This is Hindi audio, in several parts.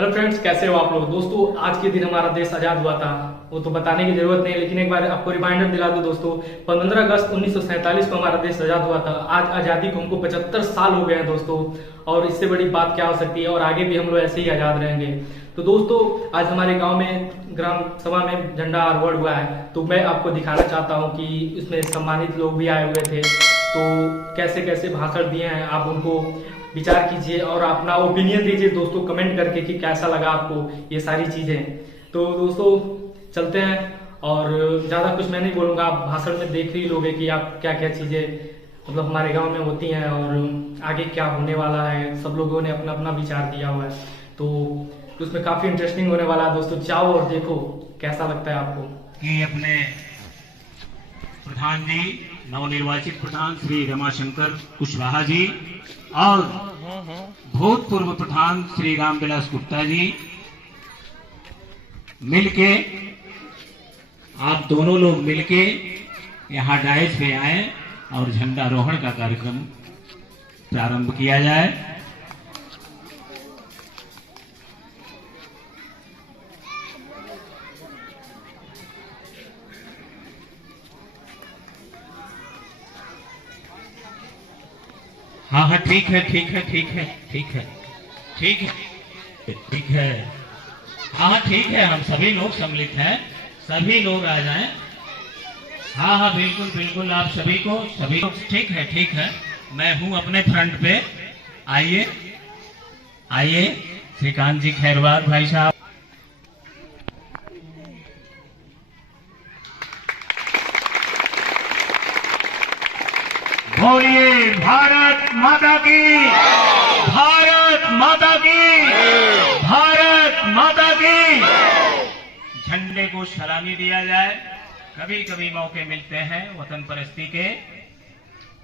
हेलो फ्रेंड्स, कैसे हो आप लोग। दोस्तों, आज के दिन हमारा देश आजाद हुआ था, वो तो बताने की जरूरत नहीं है, लेकिन एक बार आपको रिमाइंडर दिला दूं दोस्तों। 15 अगस्त 1947 को हमारा देश आजाद हुआ था। आज आजादी को हमको 75 साल हो गए हैं दोस्तों, और इससे बड़ी बात क्या हो सकती है। और आगे भी हम लोग ऐसे ही आजाद रहेंगे। तो दोस्तों, आज हमारे गांव में ग्राम सभा में झंडा आरोहण हुआ है, तो मैं आपको दिखाना चाहता हूँ कि इसमें सम्मानित लोग भी आए हुए थे। तो कैसे कैसे भाषण दिए हैं, आप उनको विचार कीजिए और अपना ओपिनियन दीजिए दोस्तों कमेंट करके कि कैसा लगा आपको ये सारी चीजें। तो दोस्तों चलते हैं, और ज्यादा कुछ मैं नहीं बोलूंगा, आप भाषण में देख ही लोगे कि आप क्या क्या चीजें मतलब हमारे गांव में होती हैं और आगे क्या होने वाला है। सब लोगों ने अपना अपना विचार दिया हुआ है, तो उसमें काफी इंटरेस्टिंग होने वाला है दोस्तों। जाओ और देखो कैसा लगता है आपको। कि अपने प्रधान जी, नवनिर्वाचित प्रधान श्री रमाशंकर कुशवाहा जी और भूतपूर्व प्रधान श्री रामविलास गुप्ता जी मिलके, आप दोनों लोग मिलके यहाँ डाइस पे आए और झंडारोहण का कार्यक्रम प्रारंभ किया जाए। हाँ हाँ, ठीक है ठीक है ठीक है ठीक है ठीक है ठीक है, हाँ ठीक है, हम सभी लोग सम्मिलित हैं, सभी लोग आ जाएं। हाँ हाँ, बिल्कुल बिल्कुल, आप सभी को ठीक है, मैं हूँ अपने फ्रंट पे। आइए आइए, श्रीकांत जी खैरवार भाई साहब। बोलिए भारत माता की, भारत माता की, भारत माता की। झंडे को सलामी दिया जाए। कभी कभी मौके मिलते हैं वतन परस्ती के।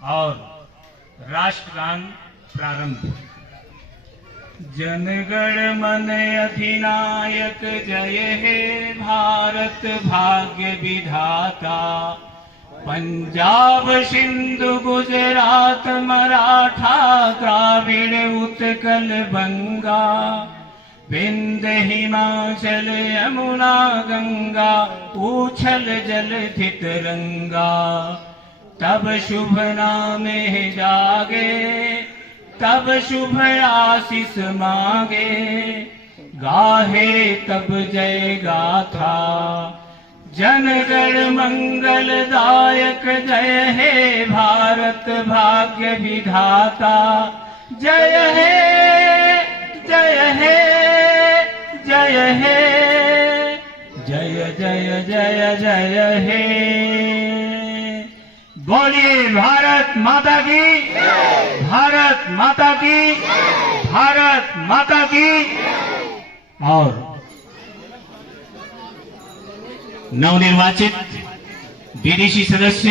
और राष्ट्रगान प्रारंभ। जनगण मन अधिनायक जय हे भारत भाग्य विधाता। पंजाब सिंधु गुजरात मराठा द्राविड़ उत्कल बंगा। विंध्य हिमाचल यमुना गंगा ऊछल जलधि तरंगा। तब शुभ नामे जागे, तब शुभ आशीष मांगे। गाहे तब जय गाथा, जनगण मंगलदायक जय हे भारत भाग्य विधाता। जय हे जय हे जय हे, जय जय जय जय हे। बोलिए भारत माता की, भारत माता की, भारत माता की। और नवनिर्वाचित बीडीसी सदस्य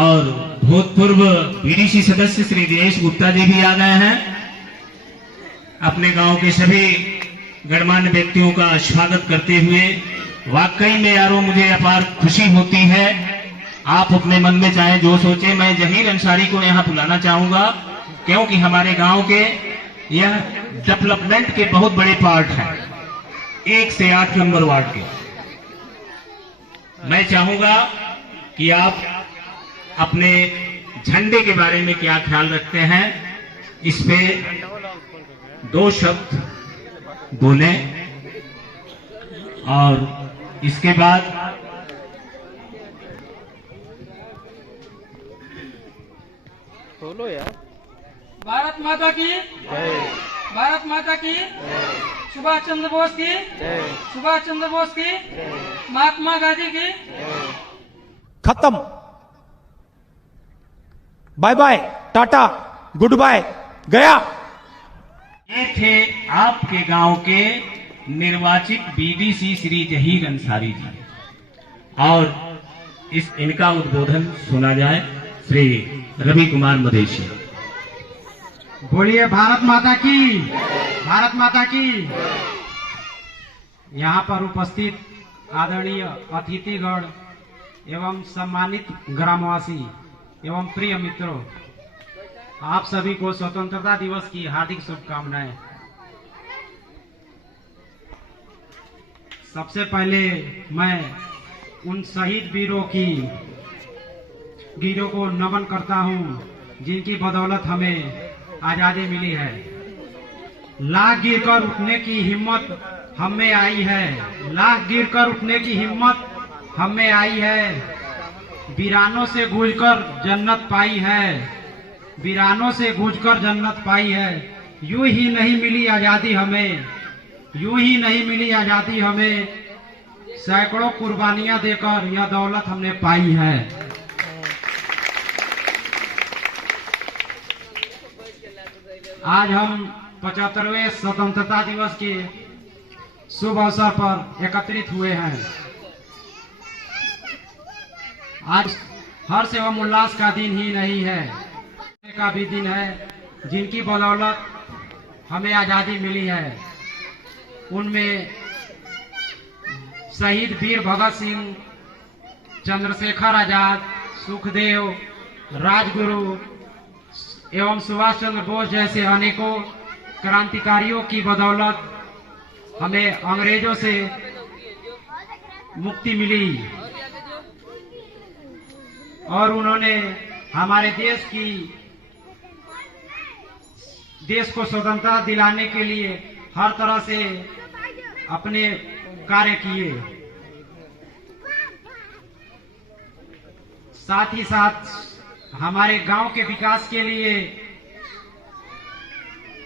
और भूतपूर्व बीडीसी सदस्य श्री दिनेश गुप्ता जी भी आ गए हैं। अपने गांव के सभी गणमान्य व्यक्तियों का स्वागत करते हुए, वाकई में यारों मुझे अपार खुशी होती है। आप अपने मन में चाहे जो सोचे, मैं जहीर अंसारी को यहाँ बुलाना चाहूंगा, क्योंकि हमारे गांव के यह डेवलपमेंट के बहुत बड़े पार्ट हैं, 1 से 8 नंबर वार्ड के। मैं चाहूंगा कि आप अपने झंडे के बारे में क्या ख्याल रखते हैं, इस पे 2 शब्द बोले। और इसके बाद बोलो यार। भारत माता की, भारत माता की, सुभाष चंद्र बोस की, सुभाष चंद्र बोस की, महात्मा गांधी की। खत्म। Bye bye, tata, goodbye, गया। ये थे आपके गांव के निर्वाचित बीडीसी श्री जहीर अंसारी जी। और इनका उद्बोधन सुना जाए श्री रवि कुमार मदेशी। बोलिए भारत माता की, भारत माता की। यहाँ पर उपस्थित आदरणीय अतिथिगण एवं सम्मानित ग्रामवासी एवं प्रिय मित्रों, आप सभी को स्वतंत्रता दिवस की हार्दिक शुभकामनाएं। सबसे पहले मैं उन शहीद वीरों को नमन करता हूं जिनकी बदौलत हमें आजादी मिली है। लाख गिरकर उठने की हिम्मत हम में आई है, लाख गिरकर उठने की हिम्मत हम में आई है। वीरानों से गूंजकर जन्नत पाई है, वीरानों से गूंजकर जन्नत पाई है। यूं ही नहीं मिली आजादी हमें, यूं ही नहीं मिली आजादी हमें। सैकड़ों कुर्बानियां देकर यह दौलत हमने पाई है। आज हम 75वें स्वतंत्रता दिवस के शुभ अवसर पर एकत्रित हुए हैं। आज हर्ष एवं उल्लास का दिन ही नहीं है, का भी दिन है जिनकी बदौलत हमें आजादी मिली है। उनमें शहीद वीर भगत सिंह, चंद्रशेखर आजाद, सुखदेव, राजगुरु एवं सुभाष चंद्र बोस जैसे अनेकों क्रांतिकारियों की बदौलत हमें अंग्रेजों से मुक्ति मिली और उन्होंने हमारे देश को स्वतंत्रता दिलाने के लिए हर तरह से अपने कार्य किए। साथ ही साथ हमारे गांव के विकास के लिए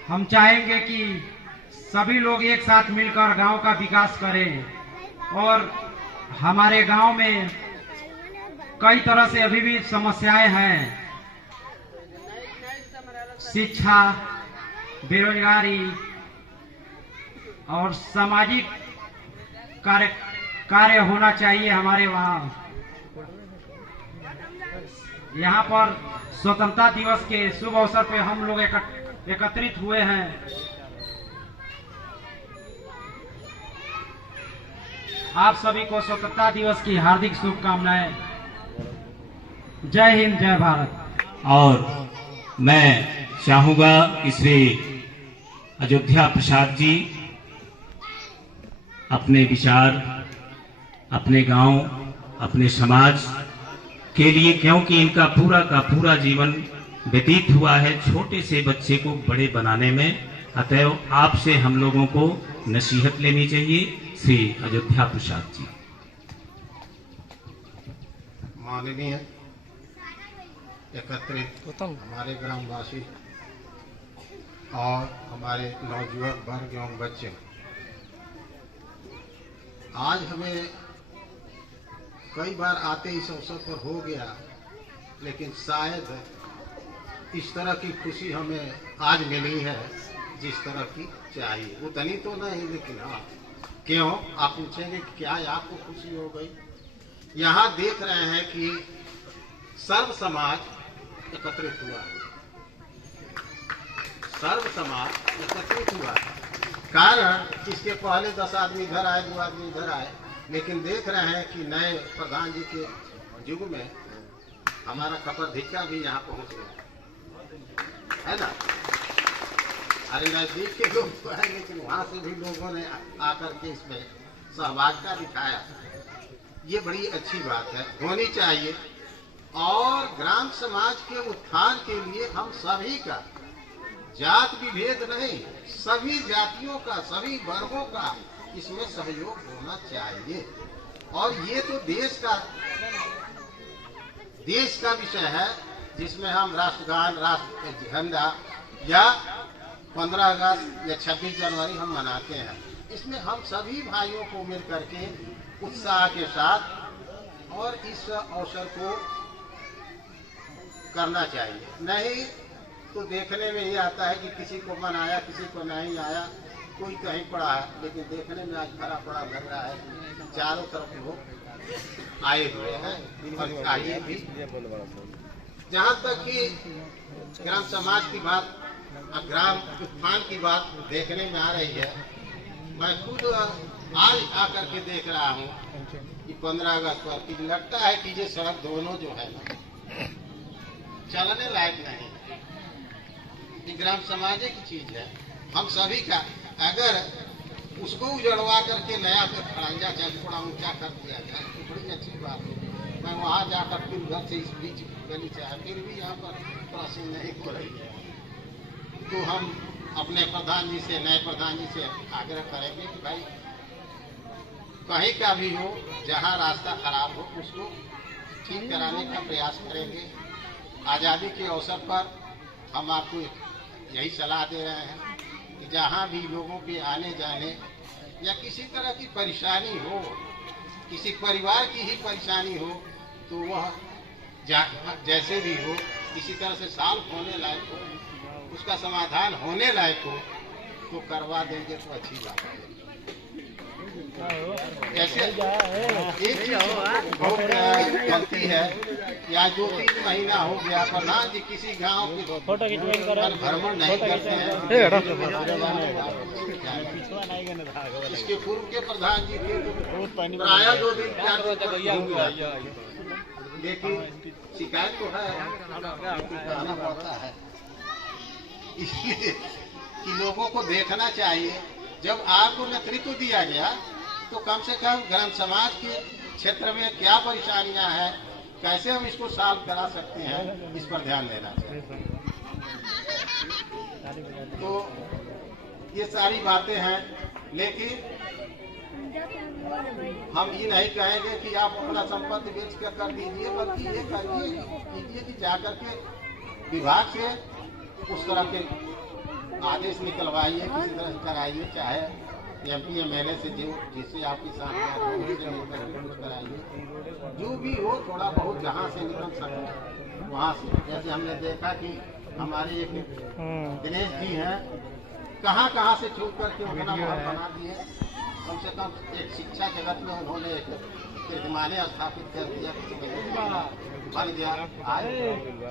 हम चाहेंगे कि सभी लोग एक साथ मिलकर गांव का विकास करें। और हमारे गांव में कई तरह से अभी भी समस्याएं हैं, शिक्षा, बेरोजगारी और सामाजिक कार्य होना चाहिए हमारे वहाँ। यहाँ पर स्वतंत्रता दिवस के शुभ अवसर पे हम लोग एकत्रित हुए हैं। आप सभी को स्वतंत्रता दिवस की हार्दिक शुभकामनाएं। जय हिंद, जय भारत। और मैं चाहूंगा कि श्री अयोध्या प्रसाद जी अपने विचार, अपने गांव, अपने समाज के लिए, क्योंकि इनका पूरा का पूरा जीवन व्यतीत हुआ है छोटे से बच्चे को बड़े बनाने में, अतएव आपसे हम लोगों को नसीहत लेनी चाहिए। श्री अयोध्या प्रसाद जी। माननीय एकत्रित हमारे ग्रामवासी और हमारे नवयुवक वर्ग एवं बच्चे, आज हमें कई बार आते इस अवसर पर हो गया, लेकिन शायद इस तरह की खुशी हमें आज मिली है जिस तरह की चाहिए। उतनी तो नहीं, लेकिन हाँ, क्यों आप पूछेंगे कि क्या आपको खुशी हो गई? यहाँ देख रहे हैं कि सर्व समाज एकत्रित हुआ, सर्व समाज एकत्रित हुआ। कारण इसके पहले 10 आदमी इधर आए, 2 आदमी इधर आए, लेकिन देख रहे हैं कि नए प्रधान जी के युग में हमारा कपरधिक्का भी यहाँ पहुँच गया है ना। अरे नजदीक के लोग तो है, लेकिन वहाँ से भी लोगों ने आकर के इसमें सहभागिता दिखाया। ये बड़ी अच्छी बात है, होनी चाहिए। और ग्राम समाज के उत्थान के लिए हम सभी का, जात विभेद नहीं, सभी जातियों का, सभी वर्गों का इसमें सहयोग होना चाहिए। और ये तो देश का विषय है, जिसमें हम राष्ट्रगान, राष्ट्र झंडा या 15 अगस्त या 26 जनवरी हम मनाते हैं। इसमें हम सभी भाइयों को मिल करके उत्साह के साथ और इस अवसर को करना चाहिए। नहीं तो देखने में ही आता है कि किसी को मनाया, किसी को नहीं आया, कोई कहीं पड़ा है, लेकिन देखने में आज भरा पड़ा लग रहा है। चारों तरफ लोग आए हुए हैं और चाहिए भी। जहाँ तक कि ग्राम समाज की बात, ग्राम उत्थान की बात देखने में आ रही है, मैं खुद आज आकर के देख रहा हूँ कि 15 अगस्त पर कि लगता है कि ये सड़क दोनों जो है चलने लायक नहीं। ये ग्राम समाज की चीज है, हम सभी का। अगर उसको उजड़वा करके नया पे खड़ंजा चाहे थोड़ा ऊंचा कर दिया जाए तो बड़ी अच्छी बात है। मैं वहाँ जाकर फिर घर से इस बीच गली से आया, फिर भी यहाँ पर क्रॉसिंग नहीं हो रही है। तो हम अपने प्रधान जी से, नए प्रधान जी से आग्रह करेंगे कि भाई कहीं का भी हो, जहाँ रास्ता खराब हो उसको ठीक कराने का प्रयास करेंगे। आज़ादी के अवसर पर हम आपको यही सलाह दे रहे हैं कि जहाँ भी लोगों के आने जाने या किसी तरह की परेशानी हो, किसी परिवार की ही परेशानी हो, तो वह जैसे भी हो, किसी तरह से सॉल्व होने लायक हो, उसका समाधान होने लायक हो तो करवा देंगे तो अच्छी बात है। जैसे एक चीज बहुत गलती है, या 2-3 महीना हो गया प्रधान जी किसी गांव के भ्रमण नहीं करते हैं। इसके पूर्व के प्रधान जी थे प्राय 2 दिन 4 दिन, लेकिन शिकायत तो है, कहना पड़ता है। इसलिए कि लोगों को देखना चाहिए, जब आपको नेतृत्व दिया गया तो कम से कम ग्राम समाज के क्षेत्र में क्या परेशानियां हैं, कैसे हम इसको सॉल्व करा सकते हैं, इस पर ध्यान देना चाहिए। तो ये सारी बातें हैं, लेकिन हम ये नहीं कहेंगे कि आप अपना संपत्ति बेच कर दीजिए, बल्कि ये कीजिए कि जाकर के विभाग से उस तरह के आदेश निकलवाइए, किसी तरह कराइए, चाहे MP MLA से जो जिससे आपके साथ कराइए, जो भी हो थोड़ा बहुत जहाँ से निकल सके वहाँ से। जैसे हमने देखा कि हमारे एक दिनेश जी हैं, कहाँ से छूट करके उतना बना दिए। कम से कम एक शिक्षा जगत में उन्होंने एक कीर्तिमान स्थापित कर दिया, बन गया। आज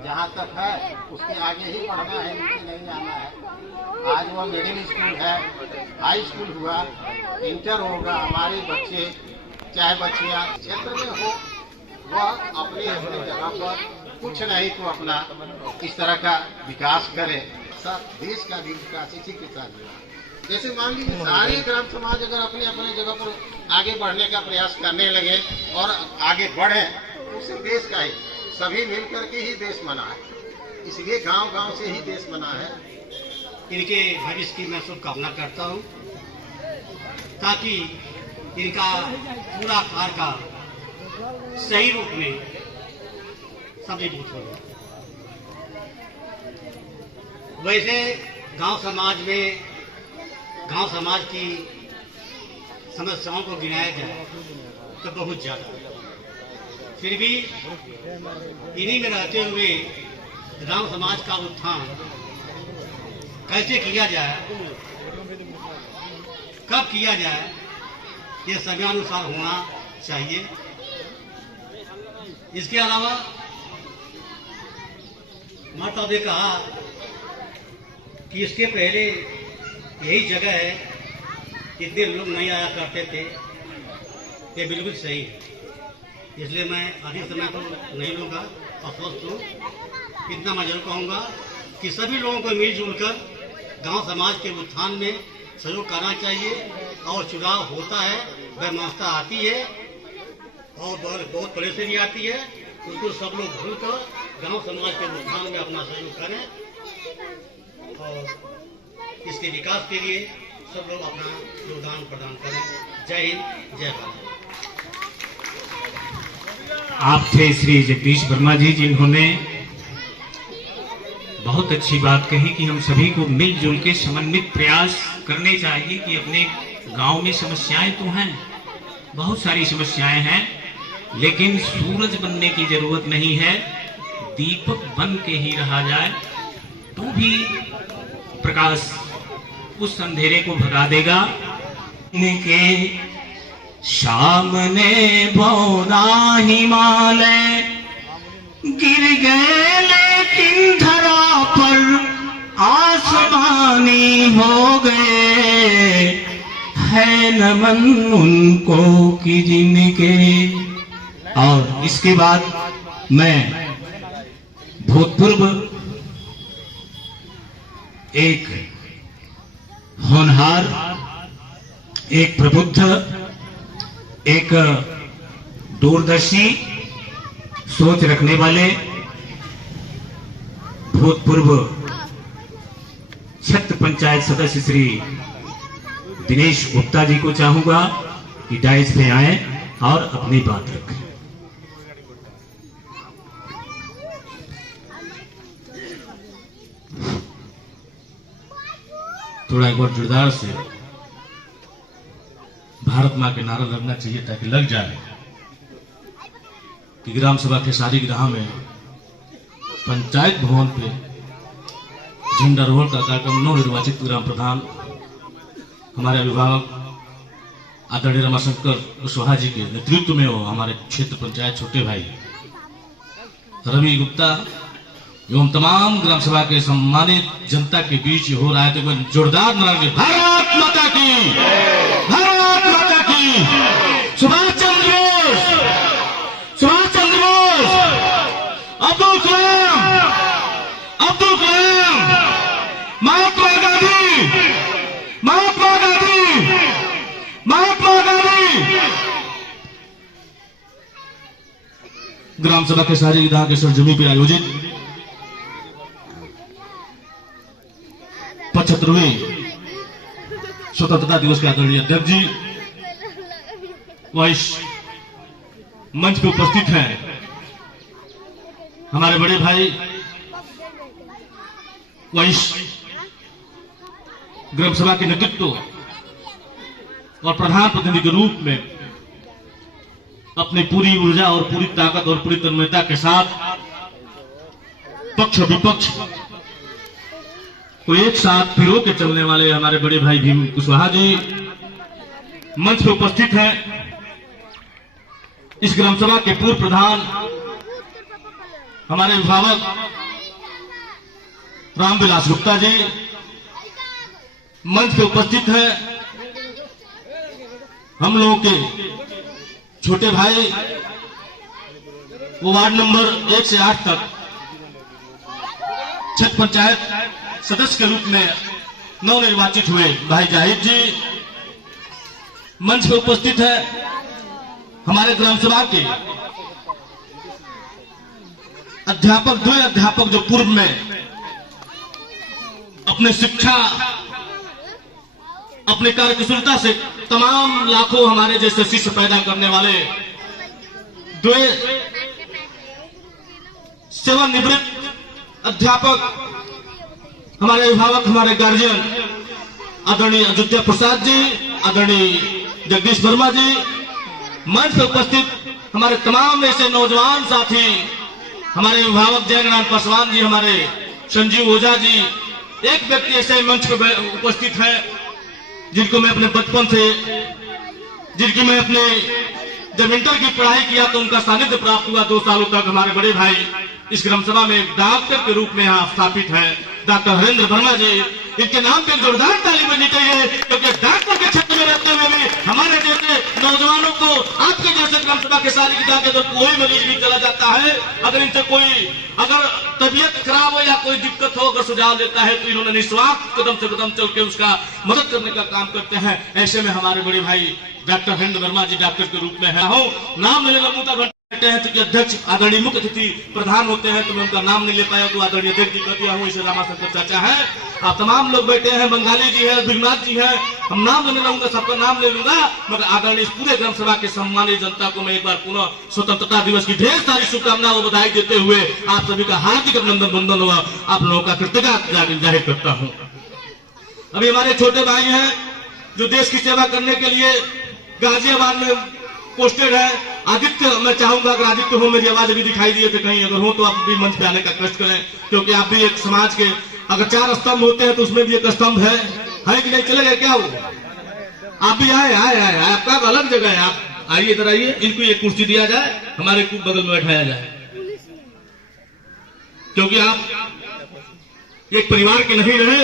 जहाँ तक है उसके आगे ही बढ़ना है, नीचे नहीं आना है। आज वह मिडिल स्कूल है, हाई स्कूल हुआ, इंटर होगा। हमारे बच्चे चाहे बच्चियाँ क्षेत्र में हो, वह अपने अपने जगह पर कुछ नहीं तो अपना इस तरह का विकास करे, सब देश का भी विकास इसी के साथ जुड़ा। जैसे मान लीजिए सारे ग्राम समाज अगर अपने अपने जगह पर आगे बढ़ने का प्रयास करने लगे और आगे बढ़े, तो उससे देश का ही सभी मिलकर के ही देश बना है। इसलिए गांव-गांव से ही देश बना है। इनके भविष्य की मैं शुभकामना करता हूँ, ताकि इनका पूरा कार्यकाल सही रूप में सफलीभूत हो। वैसे गांव समाज की समस्याओं को गिनाया जाए तो बहुत ज्यादा, फिर भी इन्हीं में रहते हुए गांव समाज का उत्थान कैसे किया जाए, कब किया जाए, ये समयानुसार होना चाहिए। इसके अलावा माता ने कहा कि इसके पहले यही जगह है, इतने लोग नहीं आया करते थे, ये बिल्कुल सही है। इसलिए मैं अधिक समय को नहीं लूँगा और स्वस्थ हूँ। इतना मैं जरूर कहूँगा कि सभी लोगों को मिलजुल कर गाँव समाज के उत्थान में सहयोग करना चाहिए। और चुनाव होता है, व्यवस्था आती है और बहुत पहले से भी आती है, उसको सब लोग भूल कर गाँव समाज के उत्थान में अपना सहयोग करें और इसके विकास के लिए सब लोग अपना योगदान प्रदान करें। जय हिंद, जय भारत। आप थे श्री जगदीश वर्मा जी, जिन्होंने बहुत अच्छी बात कही कि हम सभी को मिलजुल के समन्वित प्रयास करने चाहिए कि अपने गांव में समस्याएं तो हैं, बहुत सारी समस्याएं हैं, लेकिन सूरज बनने की जरूरत नहीं है, दीपक बन के ही रहा जाए तो भी प्रकाश उस अंधेरे को भगा देगा। के सामने बौना हिमालय गिर गए, लेकिन धरा पर आसमानी हो गए, है नमन उनको कि जिनके। और इसके बाद मैं भूतपूर्व एक होनहार एक प्रबुद्ध, एक दूरदर्शी सोच रखने वाले भूतपूर्व छत्र पंचायत सदस्य श्री दिनेश गुप्ता जी को चाहूंगा कि डाइस पे आए और अपनी बात रखें। थोड़ा एक बार जोरदार से भारत मां के नारा लगना चाहिए ताकि लग जाए कि ग्राम सभा के सारी ग्राम में पंचायत भवन पे झंडारोहण का कार्यक्रम नव निर्वाचित ग्राम प्रधान हमारे अभिभावक आदरणीय रमाशंकर कुशवाहा जी के नेतृत्व में हो, हमारे क्षेत्र पंचायत छोटे भाई रवि गुप्ता एवं तमाम ग्राम सभा के सम्मानित जनता के बीच हो रहा है। तो जोरदार नारे भारत माता की, भारत माता की, सुभाष चंद्र बोस, सुभाष चंद्र बोस, अब्दुल कलाम, अब्दुल कलाम, महात्मा गांधी, महात्मा गांधी, महात्मा गांधी। ग्राम सभा के सारी विधान के सरजमी पर आयोजित 75वें स्वतंत्रता दिवस के आदरणीय अध्यक्ष जी वह इस मंच पे उपस्थित हैं, हमारे बड़े भाई वह इस ग्राम सभा के नेतृत्व और प्रधान प्रतिनिधि के रूप में अपनी पूरी ऊर्जा और पूरी ताकत और पूरी तन्मयता के साथ पक्ष विपक्ष को एक साथ पिरो के चलने वाले हमारे बड़े भाई भीम कुशवाहा जी मंच पर उपस्थित हैं। इस ग्राम सभा के पूर्व प्रधान हमारे अभिभावक रामविलास गुप्ता जी मंच पे उपस्थित हैं। हम लोगों के छोटे भाई वो वार्ड नंबर 1 से 8 तक छठ पंचायत सदस्य के रूप में नवनिर्वाचित हुए भाई जाहिद जी मंच पे उपस्थित है। हमारे ग्राम सभा के अध्यापक, 2 अध्यापक जो पूर्व में अपने शिक्षा, अपने कार्यकुशलता से तमाम लाखों हमारे जैसे शिष्य पैदा करने वाले 2 सेवानिवृत्त अध्यापक हमारे अभिभावक, हमारे गार्जियन आदरणीय अयोध्या प्रसाद जी, आदरणीय जगदीश वर्मा जी, मंच पर उपस्थित हमारे तमाम ऐसे नौजवान साथी, हमारे अभिभावक जयनारायण पासवान जी, हमारे संजीव ओझा जी, एक व्यक्ति ऐसे मंच पर उपस्थित है जिनको मैं अपने बचपन से, जिनकी मैं अपने जब इंटर की पढ़ाई किया तो उनका सानिध्य प्राप्त हुआ 2 सालों तक। हमारे बड़े भाई इस ग्राम सभा में डॉक्टर के रूप में यहाँ स्थापित है डॉक्टर हरेंद्र वर्मा जी। इनके नाम पे जोरदार ताली बजनी चाहिए क्योंकि डॉक्टर के क्षेत्र में रहते हुए भी हमारे जैसे नौजवानों को, आपके जैसे ग्राम सभा के सारी की जाके तो कोई मरीज भी चला जाता है, अगर इनसे कोई अगर तबीयत खराब हो या कोई दिक्कत हो, अगर सुझाव देता है तो इन्होंने निस्वार्थ कदम से कदम चल के उसका मदद करने का काम करते हैं। ऐसे में हमारे बड़े भाई डॉक्टर हरेंद्र वर्मा जी डॉक्टर के रूप में है। नाम लेने लगूंगा हैं तो अध्यक्ष आदरणीय मुख्य अतिथि प्रधान होते हैं तो मैं उनका नाम नहीं ले पाया तो आदरणीय अध्यक्ष जी कर दिया हूँ। इसे रामाशंकर चाचा है, आप तमाम लोग बैठे हैं, बंगाली जी है, भीमनाथ जी है, हम नाम लेने लगूंगा, सबका नाम ले लूंगा, मगर आदरणीय पूरे ग्राम सभा के सम्मानित जनता को मैं एक बार पुनः स्वतंत्रता दिवस की ढेर सारी शुभकामनाएं और बधाई देते हुए आप सभी का हार्दिक अभिनंदन वंदन हुआ, आप लोगों का कृतज्ञता जाहिर करता हूँ। अभी हमारे छोटे भाई हैं जो देश की सेवा करने के लिए गाजियाबाद में पोस्टेड है, आदित्य, मैं चाहूंगा अगर आदित्य हो, मेरी आवाज अभी दिखाई दिए थे कहीं अगर हो तो आप भी मंच पे आने का कष्ट करें क्योंकि आप भी एक समाज के, अगर 4 स्तंभ होते हैं तो उसमें भी एक स्तंभ है कि नहीं? चलेगा क्या हो? आप भी आए आए आए आए आपका अलग जगह है, आप आइए, इधर आइए, इनको एक कुर्सी दिया जाए, हमारे बगल में बैठाया जाए क्योंकि आप एक परिवार के नहीं रहे,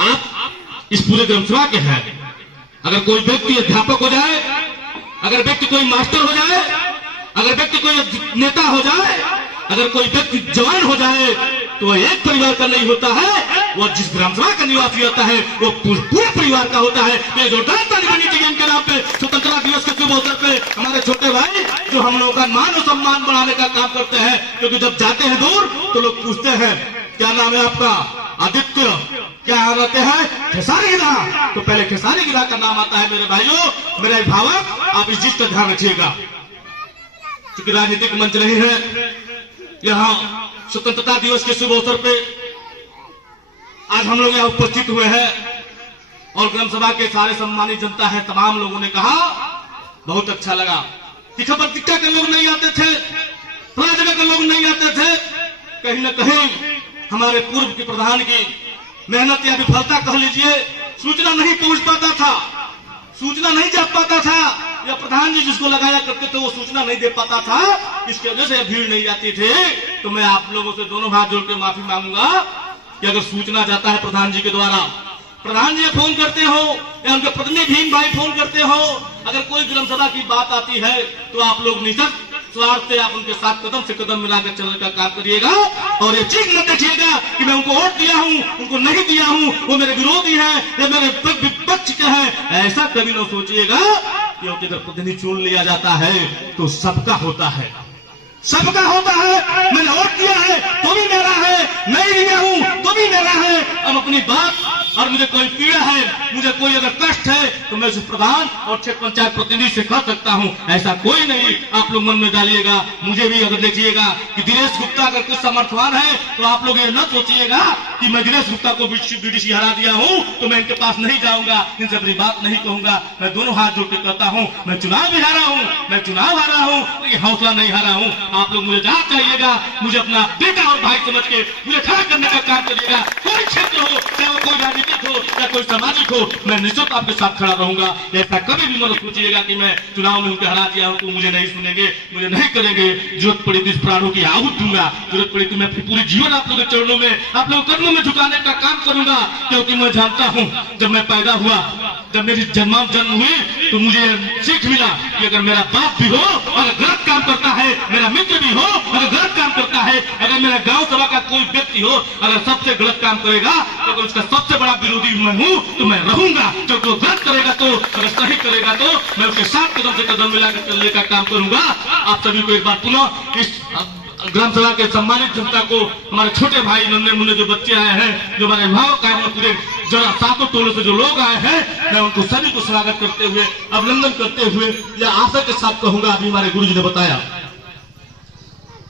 आप इस पूरे ग्राम सभा के हैं। अगर कोई व्यक्ति अध्यापक हो जाए, अगर व्यक्ति कोई मास्टर हो जाए, अगर व्यक्ति कोई नेता हो जाए, अगर कोई व्यक्ति जवान हो जाए तो वह एक परिवार का नहीं होता है, वो जिस ग्राम सभा का निवासी होता है वो पूरे परिवार का होता है। ये जोरदार ताली बनी चाहिए इनके नाम पे। स्वतंत्रता दिवस के शुभ अवसर पे हमारे छोटे भाई जो हम लोगों का मान और सम्मान बढ़ाने का काम करते हैं, क्योंकि जब जाते हैं दूर तो लोग पूछते हैं क्या नाम है आपका, आदित्य, क्या रहते हैं खेसारी गिरा, तो पहले खेसारी गिरा का नाम आता है। मेरे भाइयों, मेरे अभिभावक, आप इस चीज का ध्यान रखिएगा। क्योंकि राजनीतिक मंच नहीं है, यहाँ स्वतंत्रता दिवस के शुभ अवसर पे आज हम लोग यहाँ उपस्थित हुए हैं और ग्राम सभा के सारे सम्मानित जनता है, तमाम लोगों ने कहा बहुत अच्छा लगा। तीखा प्रतिक्रिया के लोग नहीं आते थे, फला जगह के लोग नहीं आते थे, कहीं न कहीं हमारे पूर्व के प्रधान की मेहनत या विफलता कह लीजिए, सूचना नहीं पहुंच पाता था, सूचना नहीं जा पाता था, या प्रधान जी जिसको लगाया करते थे वो सूचना नहीं दे पाता था, इसकी वजह से भीड़ नहीं जाती थी। तो मैं आप लोगों से दोनों हाथ जोड़ के माफी मांगूंगा कि अगर सूचना जाता है प्रधान जी के द्वारा, प्रधान जी फोन करते हो या उनके प्रतिनिधि भीम भाई फोन करते हो, अगर कोई ग्राम सभा की बात आती है तो आप लोग निःशर्त स्वार्थ से आप उनके साथ कदम से कदम मिलाकर चलने का काम करिएगा। और ये चीज मत देखिएगा कि मैं उनको वोट दिया हूँ, उनको नहीं दिया हूँ, वो मेरे विरोधी है या मेरे विपक्ष के है, ऐसा कभी न सोचिएगा। क्योंकि अगर प्रतिनिधि चुन लिया जाता है तो सबका होता है, सबका होता है। मैंने वोट दिया है तो भी मेरा है, नहीं दिया हूं तो भी मेरा है। अब अपनी बात, और मुझे कोई पीड़ा है, मुझे कोई अगर कष्ट है तो मैं उस प्रधान और क्षेत्र पंचायत प्रतिनिधि से कह सकता हूं, ऐसा कोई नहीं। आप लोग मन में डालिएगा। मुझे भी अगर देखिएगा कि दिनेश गुप्ता अगर कुछ समर्थवान है तो आप लोग ये न सोचिएगा कि मैं दिनेश गुप्ता को बीडीसी हरा दिया हूं तो मैं इनके पास नहीं जाऊंगा, इनसे अपनी बात नहीं कहूंगा। मैं दोनों हाथ जोड़ के कहता हूं, मैं चुनाव भी हारा हूं, मैं चुनाव हारा हूं, लेकिन हौसला नहीं हारा हूं। आप लोग मुझे जहां चाहिएगा, मुझे अपना बेटा और भाई समझ के मुझे खड़ा करने का काम करिएगा। कोई क्षेत्र हो, चाहे वो कोई राजनीतिक हो या कोई सामाजिक हो, मैं निश्चित आपके साथ खड़ा रहूंगा। ऐसा कभी भी मत सोचिएगा कि मैं चुनाव में उनके हरा दिया हूं तो मुझे नहीं सुनेंगे, मुझे नहीं करेंगे। जरूरत पड़ी तो इस प्राणों की आहुति दूंगा, जरूरत पड़ी तो मैं अपनी पूरी जीवन आप लोगों के चरणों में, आप लोगों के कदमों में झुकाने का काम करूंगा। क्योंकि मैं जानता हूं जब मैं पैदा हुआ, जब मेरी जन्म हुई तो मुझे सीख मिला कि अगर मेरा बाप भी हो अगर गलत काम करता है, मेरा मित्र भी हो अगर गलत काम करता है, अगर मेरा गांव सभा का कोई व्यक्ति हो अगर सबसे गलत काम करेगा तो अगर उसका सबसे बड़ा विरोधी मैं हूं तो मैं रहूंगा। क्योंकि वो गलत करेगा तो, अगर सही करेगा तो मैं उसके साथ कदम से कदम मिलाकर चलने का काम करूंगा। आप सभी को एक बार पुनः इस ग्राम सभा के सम्मानित जनता को, हमारे छोटे भाई नन्हे मुन्ने जो बच्चे आए हैं, जो हमारे अभिभावक आए हैं, पूरे सातों टोलों से जो लोग आए हैं, मैं उनको सभी को स्वागत करते हुए, अभिनंदन करते हुए या आशा के साथ कहूंगा, अभी हमारे गुरु जी ने बताया,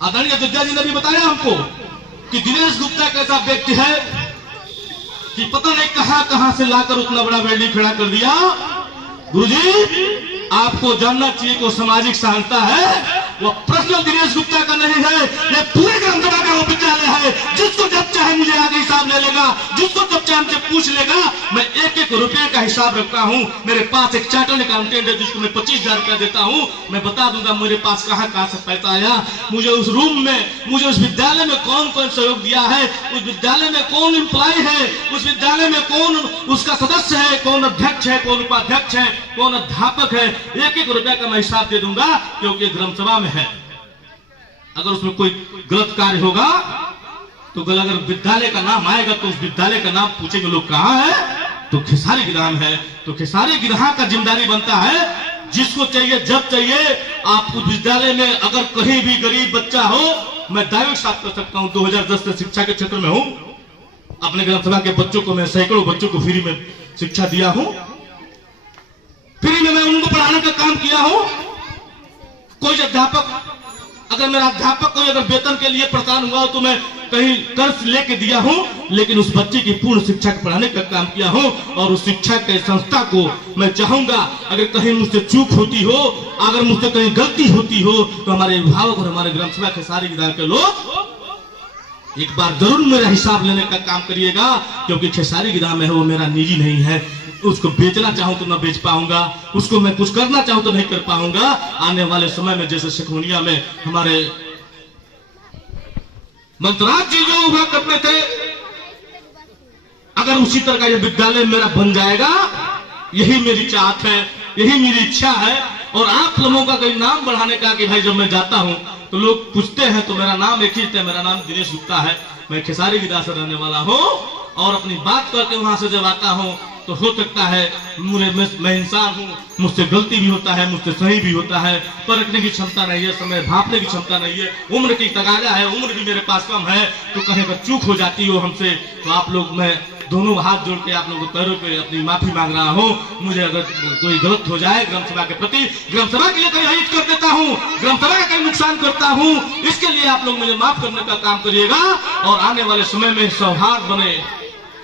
आदरणीय जज्जा जी ने भी बताया हमको कि दिनेश गुप्ता एक ऐसा व्यक्ति है कि पता नहीं कहां कहां से लाकर उतना बड़ा बिल्डिंग खड़ा कर दिया। गुरुजी आपको जानना चाहिए कि वो सामाजिक सहायता है, वो प्रश्न दिनेश गुप्ता का नहीं है, ये पूरे ग्राम सभा का वो विद्यालय है। जिसको जब चाहे मुझे आगे हिसाब ले लेगा, जिसको जब चाहे हमसे पूछ लेगा। मैं एक एक रुपए का हिसाब रखता हूँ। मेरे पास एक चार्टर्ड अकाउंटेंट है जिसको मैं 25,000 रुपया देता हूँ। मैं बता दूंगा मेरे पास कहाँ कहाँ से पैसा आया, मुझे उस रूम में, मुझे उस विद्यालय में कौन कौन सहयोग दिया है, उस विद्यालय में कौन एम्प्लॉय है, उस विद्यालय में कौन उसका सदस्य है, कौन अध्यक्ष है, कौन उपाध्यक्ष है, कौन अध्यापक है। एक एक रुपया का मैं हिसाब दे दूंगा। क्योंकि ग्राम सभा में है, अगर उसमें कोई गलत कार्य होगा तो अगर विद्यालय का नाम आएगा तो उस विद्यालय का नाम पूछेंगे लोग कहाँ है, तो खेसारी गिराम है। तो खेसारी गिरा का जिम्मेदारी बनता है, जिसको चाहिए जब चाहिए आप उस विद्यालय में, अगर कहीं भी गरीब बच्चा हो, मैं दावे के साथ कर सकता हूँ 2010 से शिक्षा के क्षेत्र में हूँ। अपने ग्राम सभा के बच्चों को मैं सैकड़ों बच्चों को फ्री में शिक्षा दिया हूँ, फ्री में मैं उनको पढ़ाने का काम किया हूँ। कोई अध्यापक, अगर मेरा अध्यापक कोई अगर वेतन के लिए परेशान हुआ हो तो मैं कहीं कर्ज लेके दिया हूं, लेकिन उस बच्चे की पूर्ण शिक्षा पढ़ाने का काम किया हूं। और उस शिक्षा के संस्था को मैं चाहूंगा, अगर कहीं मुझसे चूक होती हो, अगर मुझसे कहीं गलती होती हो, तो हमारे अभिभावक और हमारे ग्राम सभा के सारे विधायक के लोग एक बार जरूर मेरा हिसाब लेने का काम करिएगा। क्योंकि खेसारी गिरा में है, वो मेरा निजी नहीं है। उसको बेचना चाहूं तो ना बेच पाऊंगा, उसको मैं कुछ करना चाहूं तो नहीं कर पाऊंगा। आने वाले समय में जैसे शेखोनिया में हमारे मंत्राज जी जो हुआ करते थे, अगर उसी तरह का ये विद्यालय मेरा बन जाएगा, यही मेरी चाहत है, यही मेरी इच्छा है। और आप लोगों का कहीं नाम बढ़ाने का कि भाई जब मैं जाता हूं तो लोग पूछते हैं तो मेरा नाम एक ही है, मेरा नाम दिनेश गुप्ता है, मैं खेसारी गिरा से रहने वाला हूं। और अपनी बात करके वहां से जब आता हूँ तो हो सकता है मैं इंसान हूँ, मुझसे गलती भी होता है, मुझसे सही भी होता है, परखने की क्षमता नहीं है, समय भापने की क्षमता नहीं है, उम्र की तगाजा है, उम्र भी मेरे पास कम है, तो कहीं अगर चूक हो जाती हो हमसे तो आप लोग, मैं दोनों हाथ जोड़ के आप लोगों के पैरों पे अपनी माफी मांग रहा हूँ। मुझे अगर कोई गलत हो जाए ग्राम सभा के प्रति, ग्राम सभा के लिए कोई अहित कर देता हूँ, ग्राम सभा का कोई नुकसान करता हूँ, इसके लिए आप लोग मुझे माफ करने का काम करिएगा और आने वाले समय में सौहार्द बने,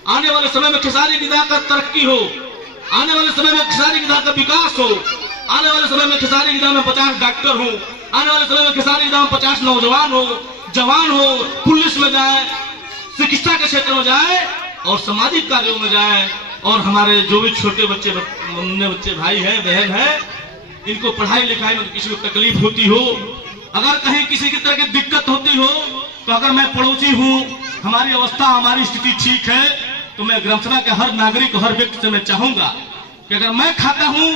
आने वाले समय में खेसारी गिदा का तरक्की हो, आने वाले समय में खेसारी गिदा का विकास हो, आने वाले समय में खेसारी गिदा में 50 डॉक्टर हो, आने वाले समय में खेसारी गिदा में 50 नौजवान हो, जवान हो, पुलिस में जाए, चिकित्सा के क्षेत्र में जाए और सामाजिक कार्यों में जाए, और हमारे जो भी छोटे बच्चे मुन्ने बच्चे भाई हैं बहन हैं, इनको पढ़ाई लिखाई में किसी को तकलीफ होती हो, अगर कहीं किसी की तरह की दिक्कत होती हो, तो अगर मैं पड़ोसी हूँ, हमारी अवस्था हमारी स्थिति ठीक है, तो मैं ग्राम सभा के हर नागरिक हर व्यक्ति से मैं चाहूंगा कि अगर मैं खाता हूँ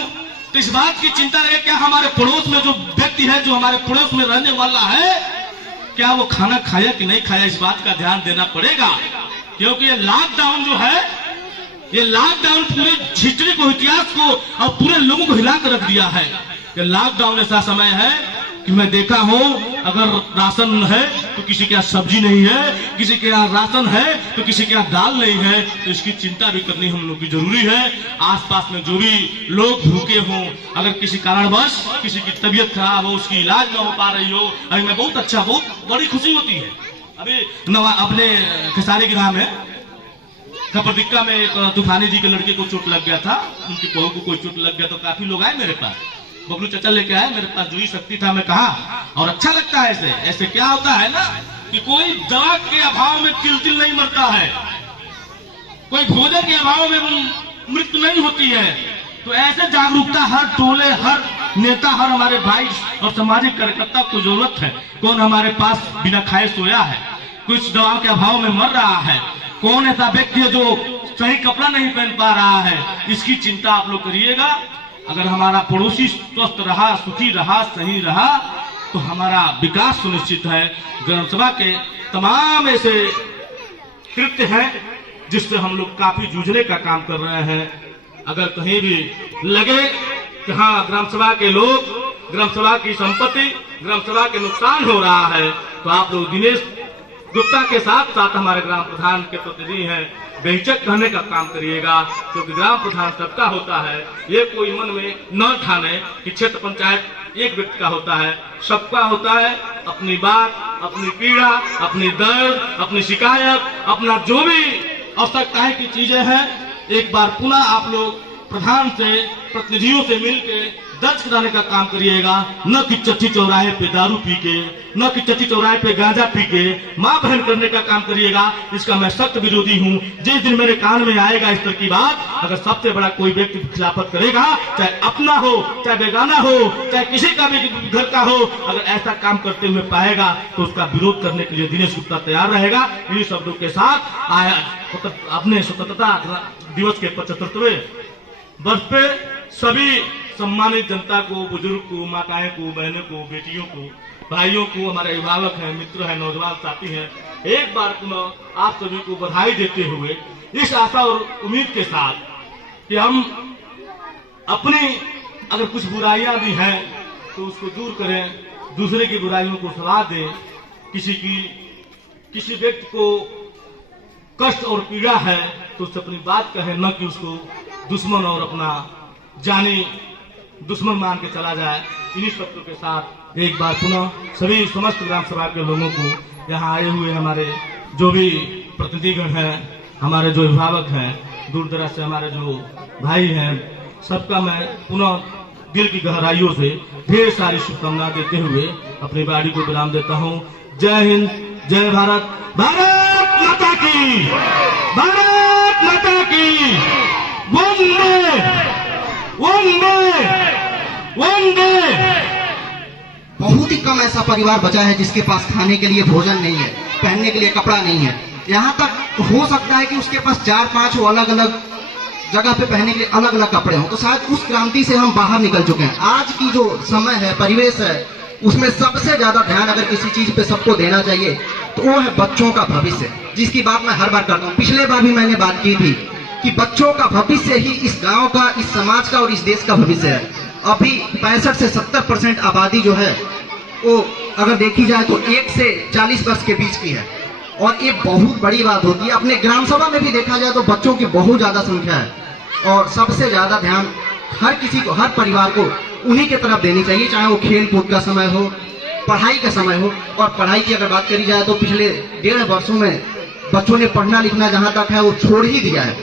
तो इस बात की चिंता रहे क्या हमारे पड़ोस में जो व्यक्ति है, जो हमारे पड़ोस में रहने वाला है, क्या वो खाना खाया कि नहीं खाया, इस बात का ध्यान देना पड़ेगा। क्योंकि ये लॉकडाउन जो है, ये लॉकडाउन पूरे हिस्ट्री को, इतिहास को और पूरे लोगों को हिला कर रख दिया है। ये लॉकडाउन ऐसा समय है कि मैं देखा हूं, अगर राशन है तो किसी के यहाँ सब्जी नहीं है, किसी के यहाँ राशन है तो किसी के यहाँ दाल नहीं है, तो इसकी चिंता भी करनी हम लोग की जरूरी है। आसपास में जो भी लोग भूखे हों, अगर किसी कारणवश किसी की तबीयत खराब हो, उसकी इलाज न हो पा रही हो, अभी मैं बहुत बड़ी खुशी होती है। अभी अपने खेसारी गिरा में कपरदिक्का में एक तूफानी जी के लड़के को चोट लग गया था, उनकी बहू को कोई चोट लग गया, तो काफी लोग आए मेरे पास, बबलू चचा लेके आए मेरे पास, जो ही शक्ति था मैं कहा, और अच्छा लगता है ऐसे। ऐसे क्या होता है ना कि कोई दवा के अभाव में तिल नहीं मरता है, कोई भोजन के अभाव में मृत्यु नहीं होती है। तो ऐसे जागरूकता हर टोले, हर नेता, हर हमारे भाई और सामाजिक कार्यकर्ता को जरूरत है। कौन हमारे पास बिना खाए सोया है, कुछ दवा के अभाव में मर रहा है, कौन ऐसा व्यक्ति है जो सही कपड़ा नहीं पहन पा रहा है, इसकी चिंता आप लोग करिएगा। अगर हमारा पड़ोसी स्वस्थ रहा, सुखी रहा, सही रहा, तो हमारा विकास सुनिश्चित है। ग्राम सभा के तमाम ऐसे कृत्य हैं जिससे हम लोग काफी जूझने का काम कर रहे हैं। अगर कहीं भी लगे कि हाँ ग्राम सभा के लोग, ग्राम सभा की संपत्ति, ग्राम सभा के नुकसान हो रहा है, तो आप लोग दिनेश गुप्ता के साथ साथ हमारे ग्राम प्रधान के प्रतिनिधि हैं, बेहिचक कहने का काम करिएगा, क्योंकि ग्राम प्रधान सबका होता है। ये कोई मन में न ठाने कि क्षेत्र पंचायत एक व्यक्ति का होता है, सबका होता है। अपनी बात, अपनी पीड़ा, अपनी दर्द, अपनी शिकायत, अपना जो भी आवश्यकताएं की चीजें हैं, एक बार पुनः आप लोग प्रधान से, प्रतिनिधियों से मिलकर दर्ज कराने का काम करिएगा। न कि चट्टी चौराहे पे दारू पी के, न कि चट्टी चौराहे पे गांजा पी के मां बहन करने का काम करिएगा। इसका मैं सख्त विरोधी हूँ। जिस दिन मेरे कान में आएगा इस तरह की बात, अगर सबसे बड़ा कोई व्यक्ति खिलाफत करेगा, चाहे अपना हो, चाहे बेगाना हो, चाहे किसी का भी घर का हो, अगर ऐसा काम करते हुए पाएगा तो उसका विरोध करने के लिए दिनेश गुप्ता तैयार रहेगा। इन्हीं शब्दों के साथ अपने स्वतंत्रता दिवस के 75वें वर्ष पे सभी सम्मानित जनता को, बुजुर्ग को, माताएं को, बहनों को, बेटियों को, भाइयों को, हमारे अभिभावक हैं, मित्र हैं, नौजवान साथी हैं, एक बार पुनः आप सभी को बधाई देते हुए इस आशा और उम्मीद के साथ कि हम अपनी अगर कुछ बुराइयां भी हैं तो उसको दूर करें, दूसरे की बुराइयों को सलाह दें। किसी व्यक्ति को कष्ट और पीड़ा है तो उससे अपनी बात कहें, न कि उसको दुश्मन और अपना जानी दुश्मन मान के चला जाए। इन्हीं शब्दों के साथ एक बार पुनः सभी समस्त ग्राम सभा के लोगों को, यहाँ आए हुए हमारे जो भी प्रतिनिधिगण हैं, हमारे जो अभिभावक हैं, दूर दराज से हमारे जो भाई हैं, सबका मैं पुनः दिल की गहराइयों से ढेर सारी शुभकामनाएं देते हुए अपनी बाड़ी को विराम देता हूँ। जय हिंद, जय भारत, भारत माता की, भारत माता की, वंदे वंदे वंदे। बहुत ही कम ऐसा परिवार बचा है जिसके पास खाने के लिए भोजन नहीं है, पहनने के लिए कपड़ा नहीं है। यहाँ तक हो सकता है कि उसके पास 4-5 अलग अलग जगह पे पहनने के लिए अलग अलग कपड़े हों। तो शायद उस क्रांति से हम बाहर निकल चुके हैं। आज की जो समय है, परिवेश है, उसमें सबसे ज्यादा ध्यान अगर किसी चीज पे सबको देना चाहिए तो वो है बच्चों का भविष्य, जिसकी बात मैं हर बार करता हूँ। पिछले बार भी मैंने बात की थी कि बच्चों का भविष्य ही इस गांव का, इस समाज का और इस देश का भविष्य है। अभी 65 से 70% आबादी जो है वो अगर देखी जाए तो 1 से 40 वर्ष के बीच की है, और ये बहुत बड़ी बात होती है। अपने ग्राम सभा में भी देखा जाए तो बच्चों की बहुत ज्यादा संख्या है, और सबसे ज्यादा ध्यान हर किसी को, हर परिवार को उन्हीं के तरफ देनी चाहिए, चाहे वो खेल कूद का समय हो, पढ़ाई का समय हो। और पढ़ाई की अगर बात करी जाए तो पिछले 1.5 वर्षों में बच्चों ने पढ़ना लिखना जहां तक है वो छोड़ ही दिया है।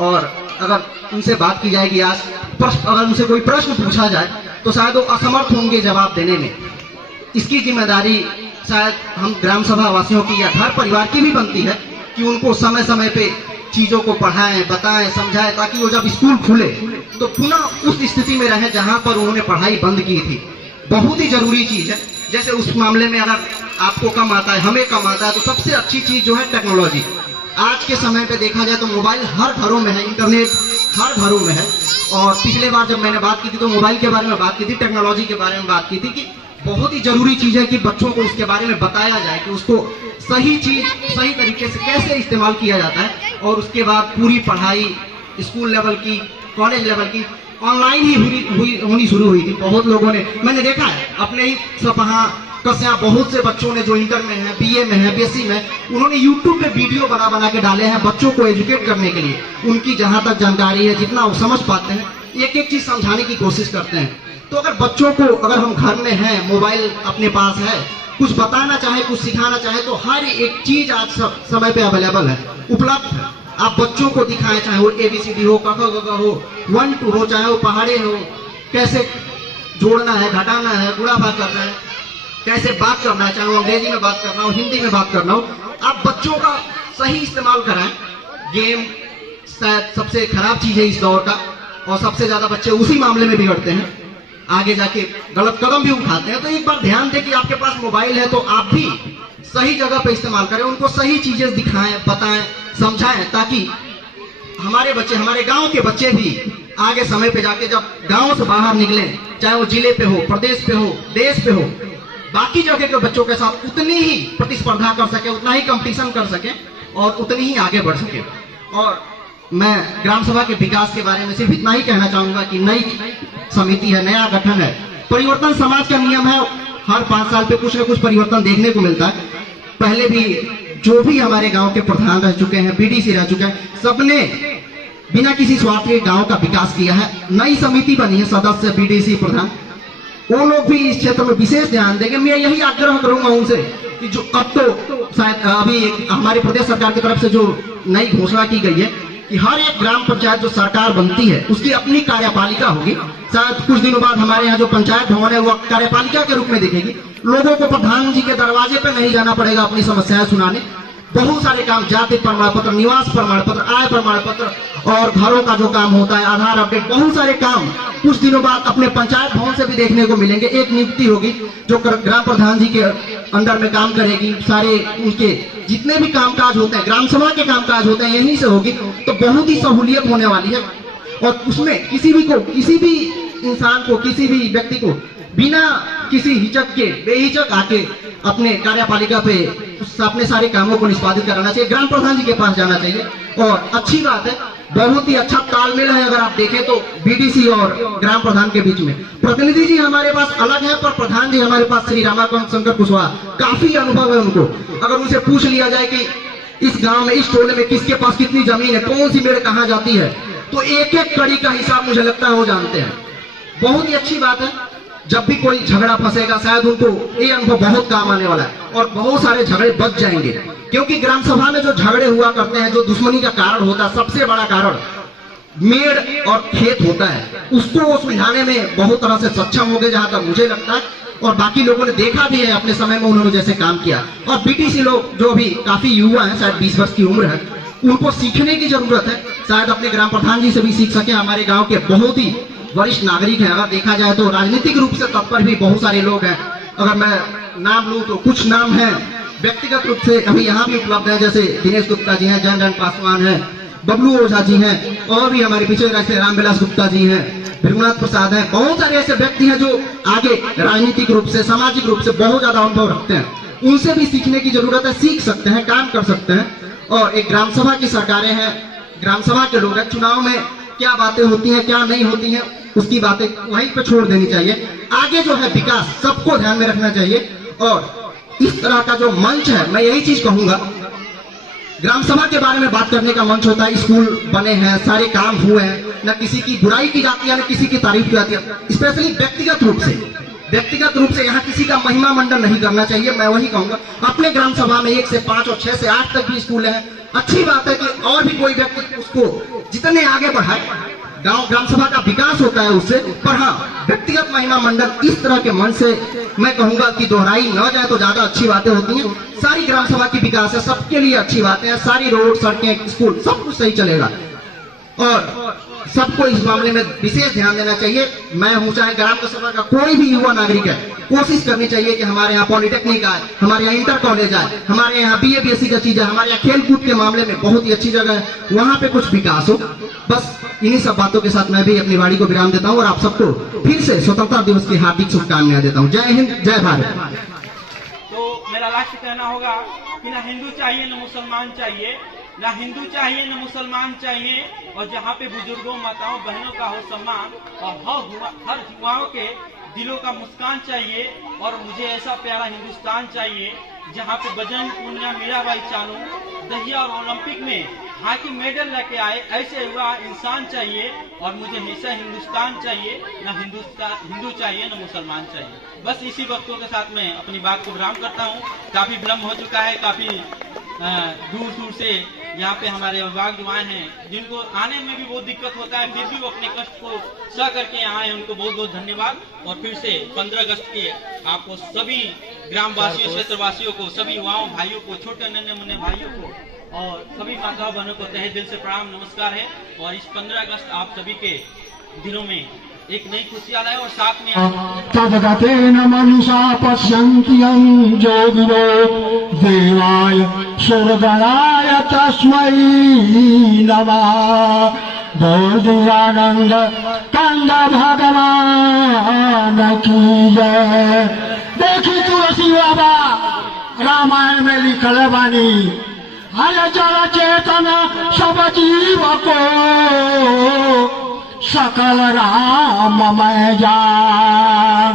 और अगर उनसे बात की जाएगी आज, अगर उनसे कोई प्रश्न पूछा जाए तो शायद वो असमर्थ होंगे जवाब देने में। इसकी जिम्मेदारी शायद हम ग्राम सभा वासियों की या हर परिवार की भी बनती है कि उनको समय समय पे चीजों को पढ़ाएं, बताएं, समझाएं, ताकि वो जब स्कूल खुले तो पुनः उस स्थिति में रहे जहां पर उन्होंने पढ़ाई बंद की थी। बहुत ही जरूरी चीज है। जैसे उस मामले में अगर आपको कम आता है, हमें कम आता है, तो सबसे अच्छी चीज जो है टेक्नोलॉजी। आज के समय पे देखा जाए तो मोबाइल हर घरों में है, इंटरनेट हर घरों में है। और पिछले बार जब मैंने बात की थी तो मोबाइल के बारे में बात की थी, टेक्नोलॉजी के बारे में बात की थी कि बहुत ही जरूरी चीज है कि बच्चों को उसके बारे में बताया जाए कि उसको सही चीज सही तरीके से कैसे इस्तेमाल किया जाता है। और उसके बाद पूरी पढ़ाई स्कूल लेवल की, कॉलेज लेवल की ऑनलाइन ही होनी शुरू हुई थी। बहुत लोगों ने, मैंने देखा है अपने ही सपहा कस्या, बहुत से बच्चों ने जो इंटर में है, बीए में है, बीएससी में, उन्होंने यूट्यूब पे वीडियो बना के डाले हैं बच्चों को एजुकेट करने के लिए। उनकी जहां तक जानकारी है, जितना वो समझ पाते हैं, एक एक चीज समझाने की कोशिश करते हैं। तो अगर बच्चों को, अगर हम घर में हैं, मोबाइल अपने पास है, कुछ बताना चाहे, कुछ सिखाना चाहे, तो हर एक चीज आज समय पे अवेलेबल है, उपलब्ध है। आप बच्चों को दिखाएं, चाहे वो ABCD हो, क ख ग घ हो, 1 2 हो, चाहे वो पहाड़े हो, कैसे जोड़ना है, घटाना है, गुणा भाग करना है, कैसे बात करना है, चाहे वो अंग्रेजी में बात करना हो, हिंदी में बात करना हो, आप बच्चों का सही इस्तेमाल कराएं। गेम शायद सबसे खराब चीज है इस दौर का, और सबसे ज्यादा बच्चे उसी मामले में बिगड़ते हैं, आगे जाके गलत कदम भी उठाते हैं। तो एक बार ध्यान दें कि आपके पास मोबाइल है तो आप भी सही जगह पे इस्तेमाल करें, उनको सही चीजें दिखाएं, बताएं, समझाएं, ताकि हमारे बच्चे, हमारे गांव के बच्चे भी आगे समय पे जाके जब गांव से बाहर निकले, चाहे वो जिले पे हो, प्रदेश पे हो, देश पे हो, बाकी जगह के बच्चों के साथ उतनी ही प्रतिस्पर्धा कर सके, उतना ही कंपटीशन कर सके और उतनी ही आगे बढ़ सके। और मैं ग्राम सभा के विकास के बारे में सिर्फ इतना ही कहना चाहूंगा कि नई समिति है, नया गठन है, परिवर्तन समाज का नियम है। हर 5 साल पे कुछ न कुछ परिवर्तन देखने को मिलता है। पहले भी जो भी हमारे गांव के प्रधान रह चुके हैं, BDC रह चुके हैं, सबने बिना किसी स्वार्थ के गांव का विकास किया है। नई समिति बनी है, सदस्य, BDC, प्रधान, वो लोग भी इस क्षेत्र में विशेष ध्यान देंगे। मैं यही आग्रह करूंगा उनसे कि जो अब तो शायद अभी हमारे प्रदेश सरकार की तरफ से जो नई घोषणा की गई है कि हर एक ग्राम पंचायत जो सरकार बनती है उसकी अपनी कार्यपालिका होगी। शायद कुछ दिनों बाद हमारे यहाँ जो पंचायत भवन है वो कार्यपालिका के रूप में दिखेगी। लोगों को प्रधान जी के दरवाजे पे नहीं जाना पड़ेगा अपनी समस्याएं सुनाने। बहुत सारे काम, जाति प्रमाण पत्र, निवास प्रमाण पत्र, आय प्रमाण पत्र और घरों का जो काम होता है, आधार अपडेट, बहुत सारे काम कुछ दिनों बाद अपने पंचायत भवन से भी देखने को मिलेंगे। एक नियुक्ति होगी जो ग्राम प्रधान जी के अंडर में काम करेगी। सारे उनके जितने भी कामकाज होते हैं, ग्राम सभा के कामकाज होते हैं, यहीं से होगी। तो बहुत ही सहूलियत होने वाली है। और उसमें किसी भी इंसान को, किसी भी व्यक्ति को बिना किसी हिचक के, बेहिचक आके अपने कार्यपालिका पे अपने सारे कामों को निष्पादित कराना चाहिए, ग्राम प्रधान जी के पास जाना चाहिए। और अच्छी बात है, बहुत ही अच्छा तालमेल है। अगर आप देखें तो BDC और ग्राम प्रधान के बीच में प्रतिनिधि जी हमारे पास अलग है, पर प्रधान जी हमारे पास श्री रामाकांत शंकर कुशवाहा, काफी अनुभव है उनको। अगर उनसे पूछ लिया जाए कि इस गांव में, इस टोले में किसके पास कितनी जमीन है, कौन सी मेड़ कहाँ जाती है, तो एक एक कड़ी का हिसाब मुझे लगता है वो जानते हैं। बहुत ही अच्छी बात है। जब भी कोई झगड़ा फंसेगा शायद उनको ये अनुभव बहुत काम आने वाला है और बहुत सारे झगड़े बच जाएंगे। क्योंकि ग्राम सभा में जो झगड़े हुआ करते हैं, जो दुश्मनी का कारण होता है, सबसे बड़ा कारण मेड़ और खेत होता है, उसको वो सुलझाने में बहुत तरह से सक्षम हो गए, जहां तक मुझे लगता है। और बाकी लोगों ने देखा भी है अपने समय में उन्होंने जैसे काम किया। और BDC लोग जो अभी काफी युवा है, शायद 20 वर्ष की उम्र है, उनको सीखने की जरूरत है। शायद अपने ग्राम प्रधान जी से भी सीख सके। हमारे गाँव के बहुत ही वरिष्ठ नागरिक हैं। अगर देखा जाए तो राजनीतिक रूप से तत्पर भी बहुत सारे लोग हैं। अगर मैं नाम लूं तो कुछ नाम हैं व्यक्तिगत रूप से अभी यहाँ भी उपलब्ध है, जैसे दिनेश गुप्ता जी हैं, जन पासवान हैं, बबलू ओझा जी हैं, और भी हमारे पीछे जैसे रामविलास गुप्ता जी हैं, भृगुनाथ प्रसाद हैं। बहुत सारे ऐसे व्यक्ति हैं जो आगे राजनीतिक रूप से, सामाजिक रूप से बहुत ज्यादा अनुभव रखते हैं। उनसे भी सीखने की जरूरत है, सीख सकते हैं, काम कर सकते हैं। और एक ग्राम सभा की सरकारें हैं, ग्राम सभा के लोग हैं, चुनाव में क्या बातें होती हैं क्या नहीं होती हैं उसकी बातें वहीं पे छोड़ देनी चाहिए। आगे जो है विकास सबको ध्यान में रखना चाहिए। और इस तरह का जो मंच है, मैं यही चीज कहूंगा, ग्राम सभा के बारे में बात करने का मंच होता है, स्कूल बने हैं, सारे काम हुए हैं, न किसी की बुराई की जाती है न किसी की तारीफ की जाती है। स्पेशली व्यक्तिगत रूप से यहाँ किसी का महिमा मंडन नहीं करना चाहिए। मैं वही कहूंगा, अपने ग्राम सभा में 1 से 5 और 6 से 8 तक भी स्कूल है, अच्छी बात है कि और भी कोई व्यक्ति उसको जितने आगे बढ़ाए, ग्राम सभा का विकास होता है उससे। पर हाँ, व्यक्तिगत महिमा मंडल इस तरह के मन से मैं कहूंगा कि दोहराई न जाए तो ज्यादा अच्छी बातें होती हैं। सारी ग्राम सभा की विकास है, सबके लिए अच्छी बातें हैं, सारी रोड सड़कें स्कूल सब कुछ सही चलेगा और सबको इस मामले में विशेष ध्यान देना चाहिए। मैं हूं चाहे ग्राम सभा का कोई भी युवा नागरिक है, कोशिश करनी चाहिए कि हमारे यहाँ पॉलिटेक्निक आए, हमारे यहाँ इंटर कॉलेज आए, हमारे यहाँ BA BSc का चीज है, हमारे यहाँ खेल कूद के मामले में बहुत ही अच्छी जगह है, वहां पे कुछ विकास हो। बस इन्हीं सब बातों के साथ मैं भी अपनी वाणी को विराम देता हूँ और आप सबको फिर से स्वतंत्रता दिवस की हार्दिक शुभकामनाएं देता हूँ। जय हिंद, जय भारत। तो मेरा लास्ट कहना होगा कि ना हिंदू चाहिए न मुसलमान चाहिए, ना हिंदू चाहिए न मुसलमान चाहिए, और जहाँ पे बुजुर्गों माताओं बहनों का हो सम्मान और हर युवाओं के दिलों का मुस्कान चाहिए। और मुझे ऐसा प्यारा हिंदुस्तान चाहिए जहाँ पे बजरंग पूनिया, मीराबाई चानू, दहिया और ओलंपिक में हॉकी मेडल लेके आए, ऐसे युवा इंसान चाहिए। और मुझे हमेशा हिंदुस्तान चाहिए, ना हिंदू चाहिए न मुसलमान चाहिए। बस इसी वक्तों के साथ मैं अपनी बात को विराम करता हूँ। काफी विलम्ब हो चुका है, काफी दूर दूर से यहाँ पे हमारे अभिभावक जो आए हैं, जिनको आने में भी बहुत दिक्कत होता है, फिर भी वो अपने कष्ट को सह करके यहाँ आए, उनको बहुत बहुत धन्यवाद। और फिर से 15 अगस्त के आपको सभी ग्रामवासियों, क्षेत्रवासियों को, सभी युवाओं भाइयों को, छोटे नन्हे मुन्ने भाइयों को और सभी माताओं बहनों को तहे दिल से प्रणाम नमस्कार है। और इस 15 अगस्त आप सभी के दिनों में एक नई खुशियां लाए और साथ में तदगतेन मनुषा पश्यन्ति ज्योतिरो देवाय स्वर्गराय तस्मै नमः। बोधिरानंद कंद भगवान की जय। देखी तुलसी बाबा रामायण में लिखल बानी, हर जल चेतन सब जीव को सकल राममय जान।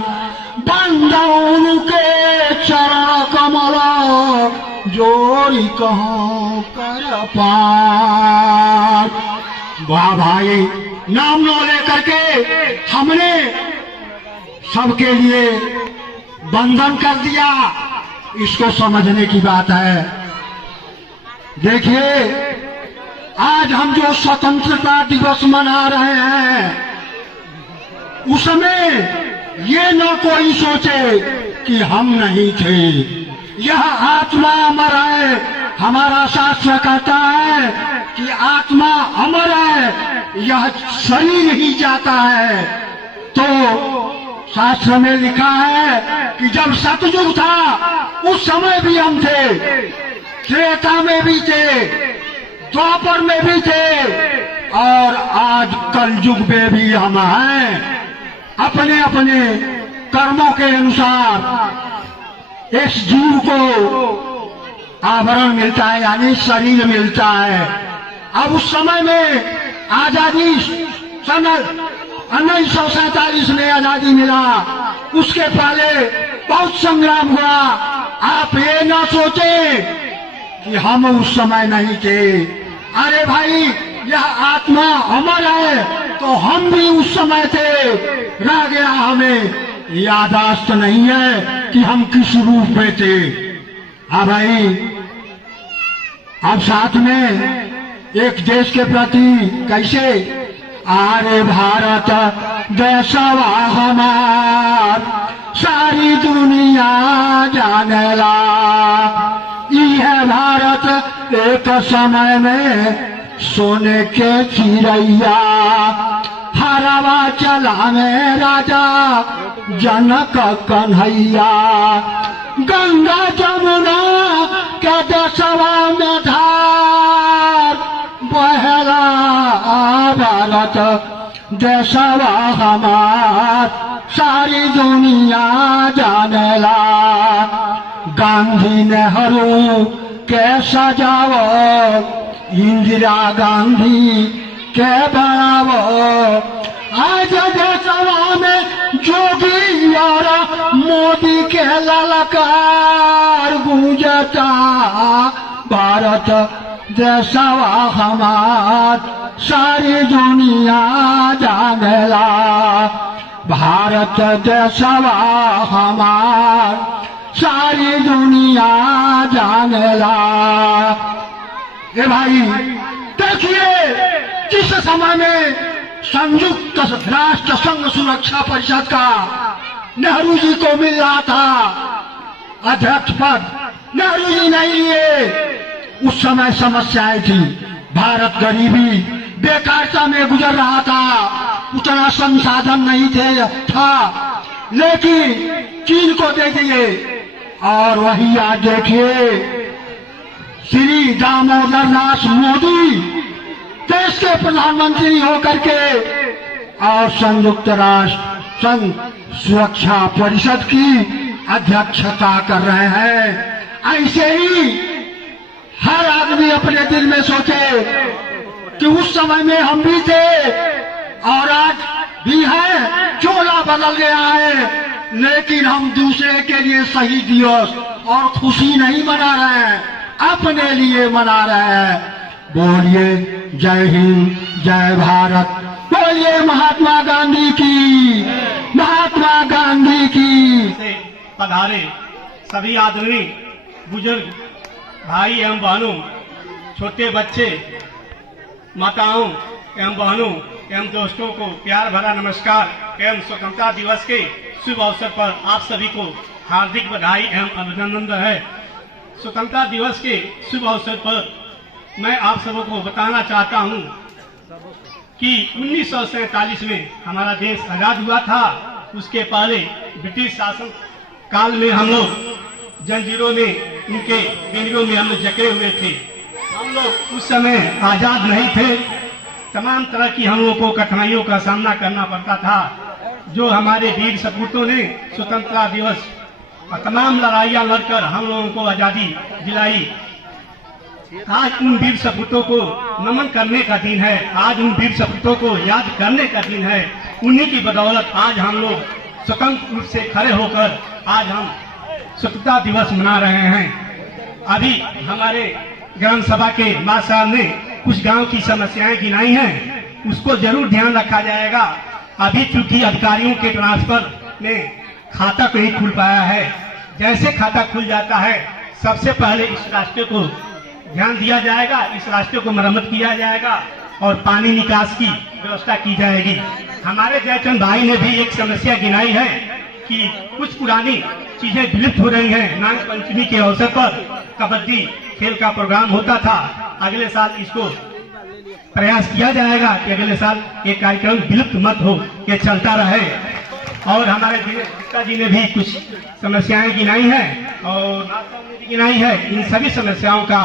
बंदौन के चरण कमल जोड़ी कहो कर पार। वाह भाई, नाम न लेकर के हमने सबके लिए बंधन कर दिया, इसको समझने की बात है। देखिए, आज हम जो स्वतंत्रता दिवस मना रहे हैं, उसमें ये न कोई सोचे कि हम नहीं थे। यह आत्मा अमर है, हमारा शास्त्र कहता है कि आत्मा अमर है, यह शरीर ही जाता है। तो शास्त्र में लिखा है कि जब सतयुग था उस समय भी हम थे, त्रेता में भी थे, द्वापर में भी थे और आज कलयुग में भी हम हैं। अपने अपने कर्मों के अनुसार इस जीव को आवरण मिलता है, यानी शरीर मिलता है। अब उस समय में आजादी सन 1947 में आजादी मिला, उसके पहले बहुत संग्राम हुआ। आप ये ना सोचे कि हम उस समय नहीं थे। अरे भाई, यह आत्मा अमर है तो हम भी उस समय थे, रह गया हमें यादाश्त नहीं है कि हम किस रूप में थे। हाँ भाई, अब साथ में एक देश के प्रति कैसे, आरे भारत देशवा हमार सारी दुनिया जानेला। यह भारत एक समय में सोने के चिड़ैया, हरवा चला में राजा जनक कन्हैया। गंगा जमुना के देशवा में धार बहला भारत देशवा हमार सारी दुनिया जानेला। गांधी नेहरू के सजावत, इंदिरा गांधी के बनावत, आज देशवा में जोगी और मोदी के ललकार गूंजता, भारत देशवा हमार सारी दुनिया जानेला, भारत देशवा हमार सारी दुनिया जानेला। ए भाई देखिए, जिस समय में संयुक्त राष्ट्र संघ सुरक्षा परिषद का नेहरू जी को मिल रहा था अध्यक्ष पद, नेहरू जी नहीं लिए। उस समय समस्याएं थी, भारत गरीबी बेकारता में गुजर रहा था, उतना संसाधन नहीं था, लेकिन चीन को दे दिए। और वही आज देखिए, श्री दामोदर दास मोदी देश के प्रधानमंत्री होकर के और संयुक्त राष्ट्र संघ सुरक्षा परिषद की अध्यक्षता कर रहे हैं। ऐसे ही हर आदमी अपने दिल में सोचे कि उस समय में हम भी थे और आज भी है, चोला बदल गया है, लेकिन हम दूसरे के लिए शहीद दिवस और खुशी नहीं मना रहे हैं, अपने लिए मना रहे हैं। बोलिए जय हिंद, जय भारत, बोलिए महात्मा गांधी की, महात्मा गांधी की। से पधारे सभी आदरणीय बुजुर्ग भाई एवं बहनों, छोटे बच्चे, माताओं एवं बहनों एवं दोस्तों को प्यार भरा नमस्कार एवं स्वतंत्रता दिवस के शुभ अवसर पर आप सभी को हार्दिक बधाई एवं अभिनंदन है। स्वतंत्रता दिवस के शुभ अवसर पर मैं आप सबको बताना चाहता हूं कि 1947 में हमारा देश आजाद हुआ था। उसके पहले ब्रिटिश शासन काल में हम लोग जंजीरों में, उनके बेड़ियों में हम लोग जकड़े हुए थे। हम लोग उस समय आजाद नहीं थे, तमाम तरह की हम लोग को कठिनाइयों का सामना करना पड़ता था। जो हमारे वीर सपूतों ने स्वतंत्रता दिवस और तमाम लड़ाइयां लड़कर हम लोगों को आजादी दिलाई, आज उन वीर सपूतों को नमन करने का दिन है, आज उन वीर सपूतों को याद करने का दिन है। उन्हीं की बदौलत आज हम लोग स्वतंत्र रूप से खड़े होकर आज हम स्वतंत्रता दिवस मना रहे हैं। अभी हमारे ग्राम सभा के मां साहब ने कुछ गांव की समस्याएं गिनाई हैं, उसको जरूर ध्यान रखा जाएगा। अभी चूंकि अधिकारियों के ट्रांसफर में खाता नहीं खुल पाया है, जैसे खाता खुल जाता है सबसे पहले इस रास्ते को ध्यान दिया जाएगा, इस रास्ते को मरम्मत किया जाएगा और पानी निकास की व्यवस्था की जाएगी। हमारे जयचंद भाई ने भी एक समस्या गिनाई है कि कुछ पुरानी चीजें विलुप्त हो रही हैं। नाग पंचमी के अवसर पर कबड्डी खेल का प्रोग्राम होता था, अगले साल इसको प्रयास किया जाएगा कि अगले साल ये कार्यक्रम विलुप्त मत हो, ये चलता रहे। और हमारे गुप्ता जी ने भी कुछ समस्याएं गिनाई हैं और गिनाई है। इन सभी समस्याओं का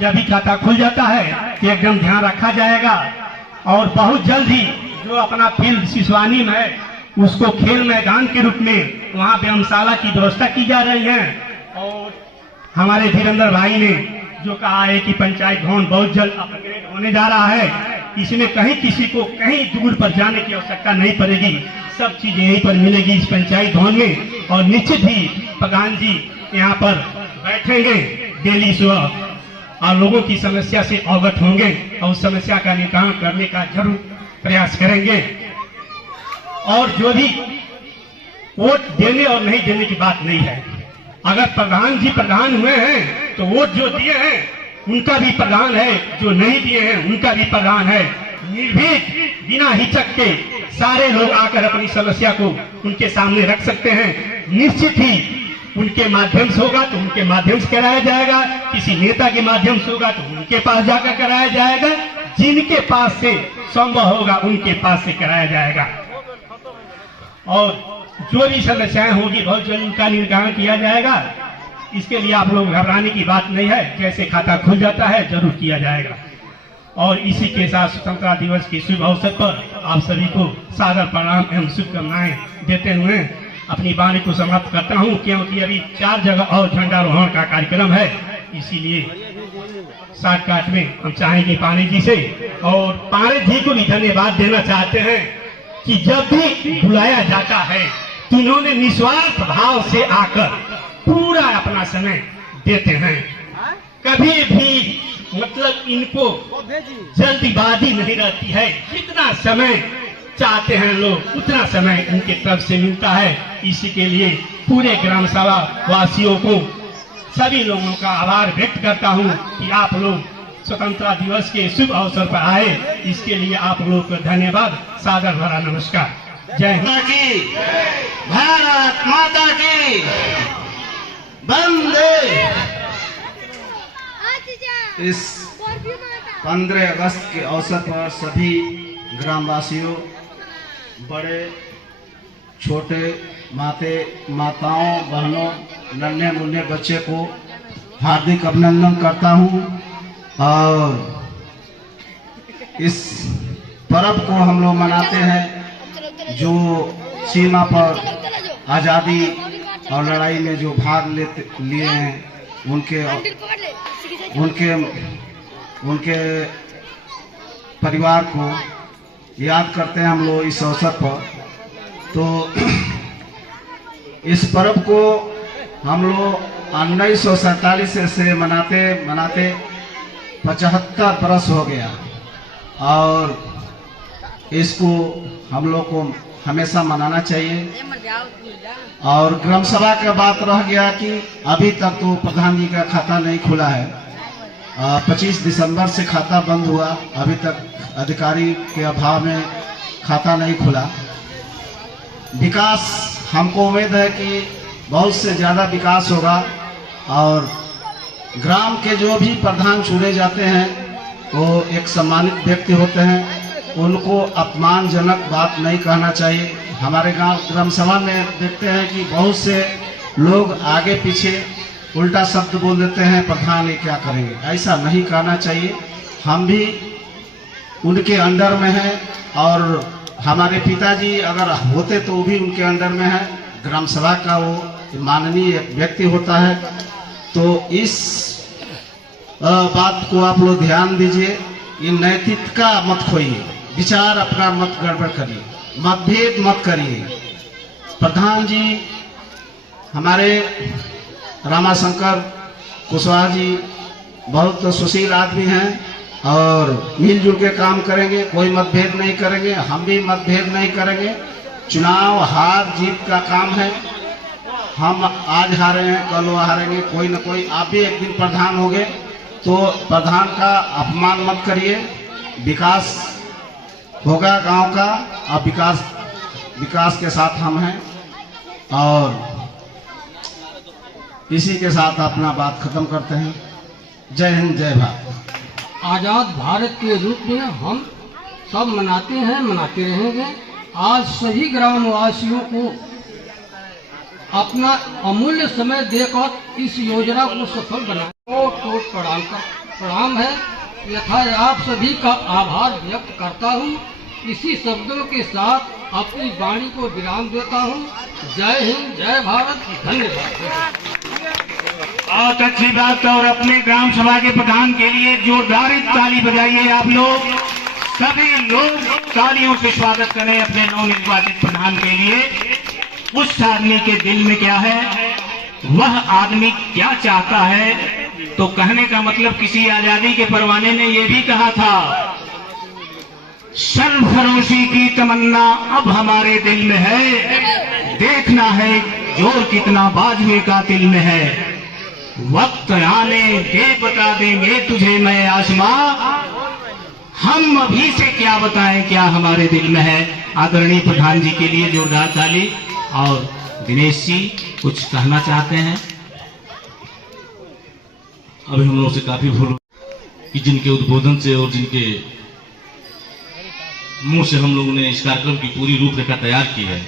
जब भी खाता खुल जाता है तो एकदम ध्यान रखा जाएगा और बहुत जल्द ही जो अपना फील्ड सिसवानी में है उसको खेल मैदान के रूप में वहाँ व्यायामशाला की व्यवस्था की जा रही है। और हमारे धीरेन्द्र भाई ने जो कहा है कि पंचायत भवन बहुत जल्द अपग्रेड होने जा रहा है, इसमें कहीं किसी को कहीं दूर पर जाने की आवश्यकता नहीं पड़ेगी, सब चीज यहीं पर मिलेगी इस पंचायत भवन में। और निश्चित ही प्रधान जी यहाँ पर बैठेंगे डेली सुबह और लोगों की समस्या से अवगत होंगे और उस समस्या का निदान करने का जरूर प्रयास करेंगे। और जो भी वोट देने और नहीं देने की बात नहीं है, अगर प्रधान जी प्रधान हुए हैं तो वोट जो दिए हैं उनका भी प्रधान है, जो नहीं दिए हैं उनका भी प्रधान है। निर्भीक बिना हिचक के सारे लोग आकर अपनी समस्या को उनके सामने रख सकते हैं। निश्चित ही उनके माध्यम से होगा तो उनके माध्यम से कराया जाएगा, किसी नेता के माध्यम से होगा तो उनके पास जाकर कराया जाएगा, जिनके पास से संभव होगा उनके पास से कराया जाएगा। और जो भी समस्याएं होगी बहुत जल्द उनका निराकरण किया जाएगा। इसके लिए आप लोग घबराने की बात नहीं है, जैसे खाता खुल जाता है जरूर किया जाएगा। और इसी के साथ स्वतंत्रता दिवस के शुभ अवसर पर आप सभी को सादर प्रणाम एवं शुभकामनाएं देते हुए अपनी वाणी को समाप्त करता हूं, क्योंकि अभी 4 जगह और झंडारोहण का कार्यक्रम है। इसीलिए शॉर्टकट में हम चाहेंगे पानी जी से, और पानी जी को भी धन्यवाद देना चाहते हैं कि जब भी बुलाया जाता है तो इन्होंने निस्वार्थ भाव से आकर पूरा अपना समय देते हैं। कभी भी मतलब इनको जल्दीबाजी नहीं रहती है, जितना समय चाहते हैं लोग उतना समय इनके तरफ से मिलता है। इसी के लिए पूरे ग्राम सभा वासियों को, सभी लोगों का आभार व्यक्त करता हूं कि आप लोग स्वतंत्रता दिवस के शुभ अवसर पर आए। इसके लिए आप लोगों को धन्यवाद, सादर भरा नमस्कार। जय हिंद। भारत माता की वंदे। इस 15 अगस्त के अवसर पर सभी ग्रामवासियों, बड़े छोटे, माताओं, बहनों, नन्हे मुन्ने बच्चे को हार्दिक अभिनंदन करता हूं। और इस पर्व को हम लोग मनाते हैं जो सीमा पर आज़ादी और लड़ाई में जो भाग लिए हैं उनके परिवार को याद करते हैं हम लोग इस अवसर पर। तो इस पर्व को हम लोग 1947 से मनाते 75 बरस हो गया, और इसको हम लोग को हमेशा मनाना चाहिए। और ग्राम सभा का बात रह गया कि अभी तक तो प्रधान जी का खाता नहीं खुला है। 25 दिसंबर से खाता बंद हुआ, अभी तक अधिकारी के अभाव में खाता नहीं खुला। विकास, हमको उम्मीद है कि बहुत से ज़्यादा विकास होगा, और ग्राम के जो भी प्रधान चुने जाते हैं वो एक सम्मानित व्यक्ति होते हैं, उनको अपमानजनक बात नहीं कहना चाहिए। हमारे गांव ग्राम सभा में देखते हैं कि बहुत से लोग आगे पीछे उल्टा शब्द बोल देते हैं, प्रधान ये क्या करेंगे, ऐसा नहीं कहना चाहिए। हम भी उनके अंडर में हैं, और हमारे पिताजी अगर होते तो वो भी उनके अंडर में है। ग्राम सभा का वो माननीय व्यक्ति होता है। तो इस बात को आप लोग ध्यान दीजिए, ये नैतिकता मत खोइए, विचार अपना मत गड़बड़ करिए, मतभेद मत करिए। प्रधान जी हमारे रामाशंकर कुशवाहा जी बहुत सुशील आदमी हैं, और मिलजुल के काम करेंगे, कोई मतभेद नहीं करेंगे, हम भी मतभेद नहीं करेंगे। चुनाव हार जीत का काम है, हम आज हारे हैं कल वो हारेंगे, कोई न कोई। आप भी एक दिन प्रधान होंगे, तो प्रधान का अपमान मत करिए। विकास होगा गांव का, और विकास के साथ हम हैं। और इसी के साथ अपना बात खत्म करते हैं। जय हिंद, जय भारत। आजाद भारत के रूप में हम सब मनाते हैं, मनाते रहेंगे। आज सभी ग्रामवासियों को अपना अमूल्य समय देकर इस योजना को सफल बनाने को प्रणाम है। यथा आप सभी का आभार व्यक्त करता हूँ। इसी शब्दों के साथ अपनी वाणी को विराम देता हूँ। जय हिंद, जय भारत, धन्यवाद। बहुत अच्छी बात। और अपने ग्राम सभा के प्रधान के लिए जोरदार ताली बजाइए आप लोग। सभी लोग तालियों से स्वागत करें अपने नवनिर्वाचित प्रधान के लिए। उस आदमी के दिल में क्या है, वह आदमी क्या चाहता है। तो कहने का मतलब किसी आजादी के परवाने ने यह भी कहा था, सरफरोशी की तमन्ना अब हमारे दिल में है, देखना है जोर कितना बाजुए का दिल में है। वक्त आने दे बता देंगे तुझे मैं आसमां, हम अभी से क्या बताएं क्या हमारे दिल में है। आदरणीय प्रधान जी के लिए जोरदार ताली। और दिनेश जी कुछ कहना चाहते हैं? अभी हम लोगों से काफी भूल कि जिनके उद्बोधन से और जिनके मुंह से हम लोगों ने इस कार्यक्रम की पूरी रूपरेखा तैयार की है।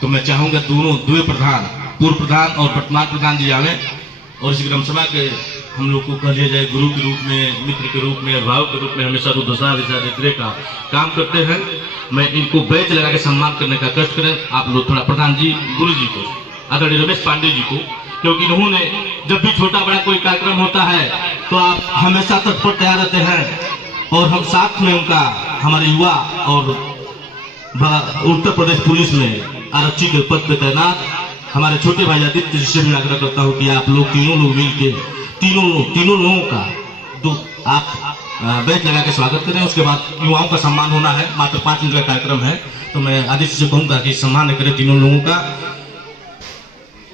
तो मैं चाहूंगा दोनों प्रधान, पूर्व प्रधान और वर्तमान प्रधान जी आवे और इस ग्राम सभा के हम लोग को कह लिया जाए गुरु के रूप में, मित्र के रूप में, अभिभावक के रूप में हमेशा रुद्रसाह विचार का काम करते हैं। मैं इनको बैच लगा के सम्मान करने का कष्ट करें आप लोग थोड़ा, प्रधान जी, गुरु जी को, आदरणीय रमेश पांडे जी को, क्योंकि इन्होंने जब भी छोटा बड़ा कोई कार्यक्रम होता है तो आप हमेशा तत्पर तैयार रहते हैं और हम साथ में उनका, हमारे युवा और उत्तर प्रदेश पुलिस में आरक्षी के पद पर तैनात हमारे छोटे भाई आदित्य जी से भी आग्रह करता हूँ कि आप लोग तीनों लोग मिलके तीनों लोगों का आप बैच लगा के स्वागत करें। उसके बाद युवाओं का सम्मान होना है, मात्र 5 मिनट का कार्यक्रम है, तो मैं आदित्य से कहूँगा कि सम्मान करें तीनों लोगों का।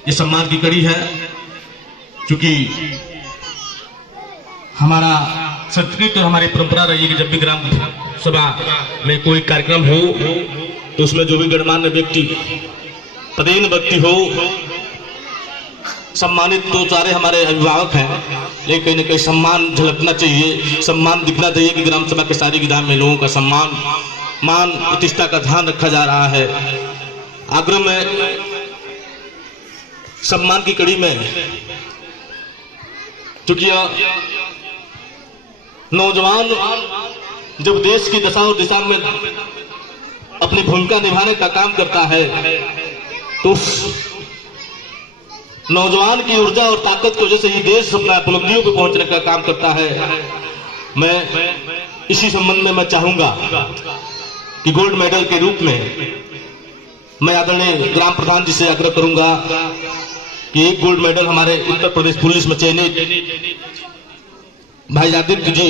ये सम्मान की कड़ी है, क्योंकि हमारा संस्कृति और हमारी परंपरा रही है कि जब भी ग्राम सभा में कोई कार्यक्रम हो तो उसमें जो भी गणमान्य व्यक्ति, पदेन व्यक्ति हो, सम्मानित तो सारे हमारे अभिभावक हैं, लेकिन कहीं न कहीं सम्मान झलकना चाहिए, सम्मान दिखना चाहिए कि ग्राम सभा के सारी विधान में लोगों का सम्मान, मान प्रतिष्ठा का ध्यान रखा जा रहा है। आग्रह में सम्मान की कड़ी में, क्योंकि नौजवान जब देश की दशा और दिशा में अपनी भूमिका निभाने का काम करता है तो नौजवान की ऊर्जा और ताकत की वजह से ही देश अपने उपलब्धियों पर पहुंचने का काम करता है। मैं इसी संबंध में मैं चाहूंगा कि गोल्ड मेडल के रूप में मैं आदरणीय ग्राम प्रधान जी से आग्रह करूंगा कि एक गोल्ड मेडल हमारे उत्तर प्रदेश पुलिस में चयनित भाई आदित्य जी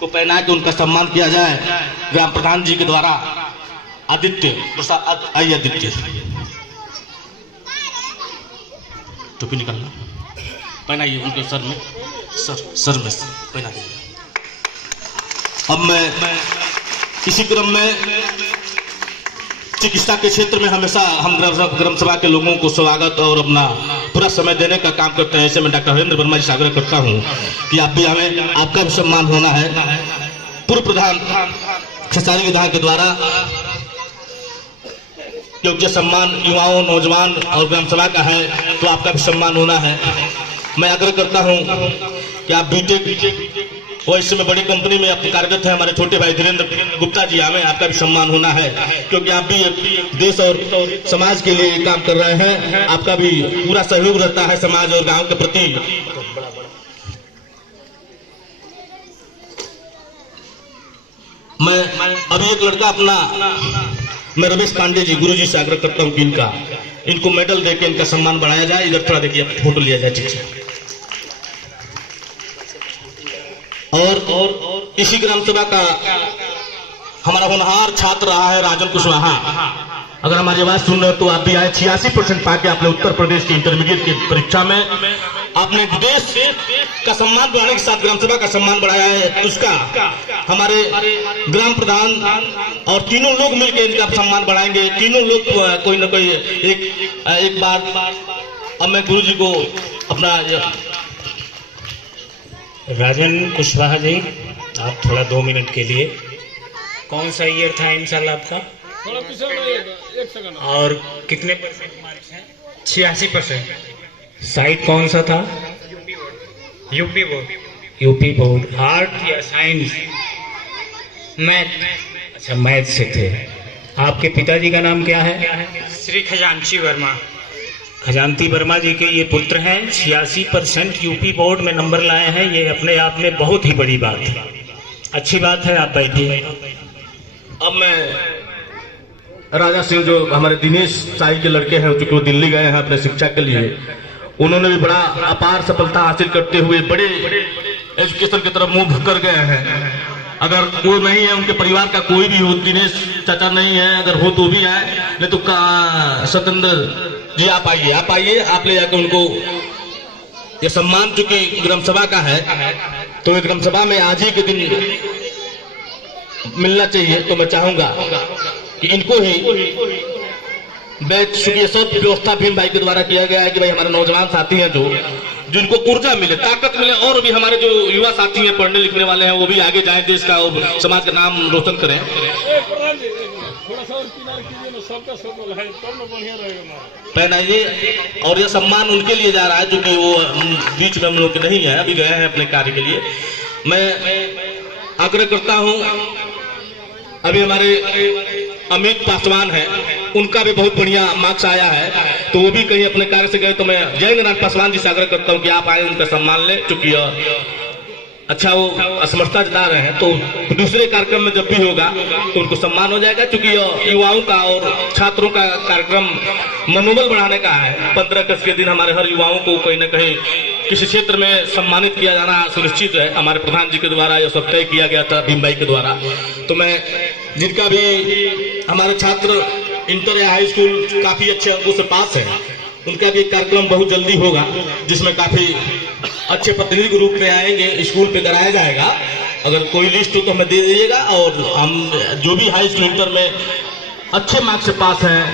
को पहना के उनका सम्मान किया जाए ग्राम प्रधान जी के द्वारा। आदित्य प्रसाद, आइए आदित्य, टोपी निकालना, पहनाइए उनके सर में, सर में पहना दीजिए। अब मैं इसी क्रम में चिकित्सा के क्षेत्र में हमेशा हम ग्राम सभा के लोगों को स्वागत और अपना पूरा समय देने का काम करते हैं। ऐसे मैं डॉक्टर हरेंद्र वर्मा जी से आग्रह करता हूं कि आप भी हमें, आपका भी सम्मान होना है। पूर्व प्रधान खेसारी विधान के द्वारा, क्योंकि सम्मान युवाओं, नौजवान और ग्राम सभा का है तो आपका भी सम्मान होना है। मैं आग्रह करता हूं कि आप बीटेक और इस समय बड़ी कंपनी में आप कार्यरत है, हमारे छोटे भाई धीरेन्द्र गुप्ता जी, हमें आपका भी सम्मान होना है, क्योंकि आप भी देश और समाज के लिए काम कर रहे हैं। आपका भी पूरा सहयोग रहता है समाज और गांव के प्रति। मैं अभी एक लड़का अपना, मैं रमेश पांडे जी, गुरु जी से आग्रह करता हूँ कि इनको मेडल देके इनका सम्मान बढ़ाया जाए। इधर थोड़ा देखिए, फोटो लिया जाए, ठीक है। और इसी ग्राम सभा का हमारा होनहार छात्र रहा है राजन कुशवाहा। अगर हमारी आवाज सुन रहे हो तो आप भी आए। 86% पाके आपने उत्तर प्रदेश की इंटरमीडिएट की परीक्षा में आपने देश का सम्मान बढ़ाने के साथ ग्राम सभा का सम्मान बढ़ाया है। उसका हमारे ग्राम प्रधान और तीनों लोग मिलकर इनका सम्मान बढ़ाएंगे। तीनों लोग कोई ना कोई एक बार। अब मैं गुरु जी को अपना, राजन कुशवाहा जी, आप थोड़ा 2 मिनट के लिए, कौन सा ईयर था इंशाल्लाह आपका? थोड़ा पीछे एक सेकंड। और कितने परसेंट मार्क्स हैं? 86%। साइड कौन सा था? UP board. UP board. Art या साइंस? मैथ। अच्छा, मैथ से थे। आपके पिताजी का नाम क्या है? श्री खजांची वर्मा। खजांती वर्मा जी के ये पुत्र हैं। 86% यूपी बोर्ड में नंबर लाए हैं, ये अपने आप में बहुत ही बड़ी बात है, अच्छी बात है। आप बैठिए। अब मैं राजा सिंह, जो हमारे दिनेश साई के लड़के हैं, जो दिल्ली गए हैं अपने शिक्षा के लिए, उन्होंने भी बड़ा अपार सफलता हासिल करते हुए बड़े एजुकेशन की तरफ मूव कर गए हैं। अगर वो नहीं है, उनके परिवार का कोई भी हो, दिनेश चाचा नहीं है, अगर हो तो भी आए, नहीं तो सत्येंद्र जी आप आइए, आप ले जाकर उनको ये सम्मान, चूंकि ग्राम सभा का है तो ग्राम सभा में आज ही के दिन मिलना चाहिए। तो मैं चाहूंगा कि इनको ही बैच, चूंकि सब व्यवस्था भीम भाई के द्वारा किया गया है कि भाई हमारे नौजवान साथी हैं जो जिनको ऊर्जा मिले, ताकत मिले, और भी हमारे जो युवा साथी हैं, पढ़ने लिखने वाले हैं, वो भी आगे जाएं, देश का और समाज का नाम रोशन करें। पहनाइए, और यह सम्मान उनके लिए जा रहा है जो कि वो बीच में हम लोग नहीं है, अभी गए हैं अपने कार्य के लिए। मैं आग्रह करता हूं, अभी हमारे अमित पासवान है, उनका भी बहुत बढ़िया मार्क्स आया है, तो वो भी कहीं अपने कार्य से गए, तो मैं जयेंद्र नाथ पासवान जी से आग्रह करता हूं कि आप आए, उनका सम्मान लें, क्योंकि अच्छा वो असमर्थता जता रहे हैं, तो दूसरे कार्यक्रम में जब भी होगा तो उनको सम्मान हो जाएगा, क्योंकि युवाओं का और छात्रों का कार्यक्रम मनोबल बढ़ाने का है। 15 अगस्त के दिन हमारे हर युवाओं को कहीं न कहीं किसी क्षेत्र में सम्मानित किया जाना सुनिश्चित है। हमारे प्रधान जी के द्वारा यह सब तय किया गया था, भीमबाई के द्वारा। तो मैं जिनका भी हमारे छात्र इंटर या हाई स्कूल काफी अच्छे अंकों से पास है, उनका भी कार्यक्रम बहुत जल्दी होगा, जिसमें काफी अच्छे प्रतिनिधि के रूप में आएंगे, स्कूल पे कराया जाएगा। अगर कोई लिस्ट हो तो हमें दे दीजिएगा, और हम जो भी हाई स्कूल इंटर में अच्छे मार्क्स से पास हैं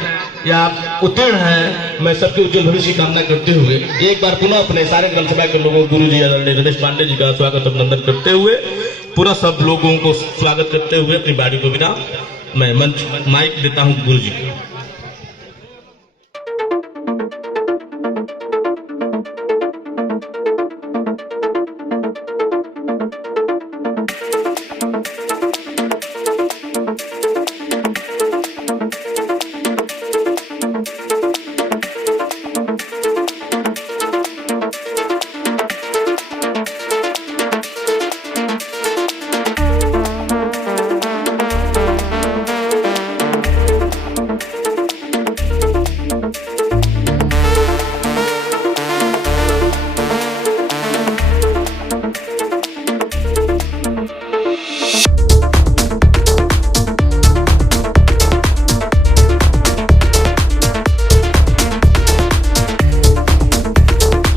या उत्तीर्ण हैं, मैं सबके उज्जवल भविष्य की कामना करते हुए एक बार पुनः अपने सारे ग्राम सभा के लोगों, गुरु जी आदरणीय रमेश पांडे जी का स्वागत अभिनंदन करते हुए, पूरा सब लोगों को स्वागत करते हुए अपनी बाड़ी को विराम मैं मंच माइक देता हूँ गुरु जी को।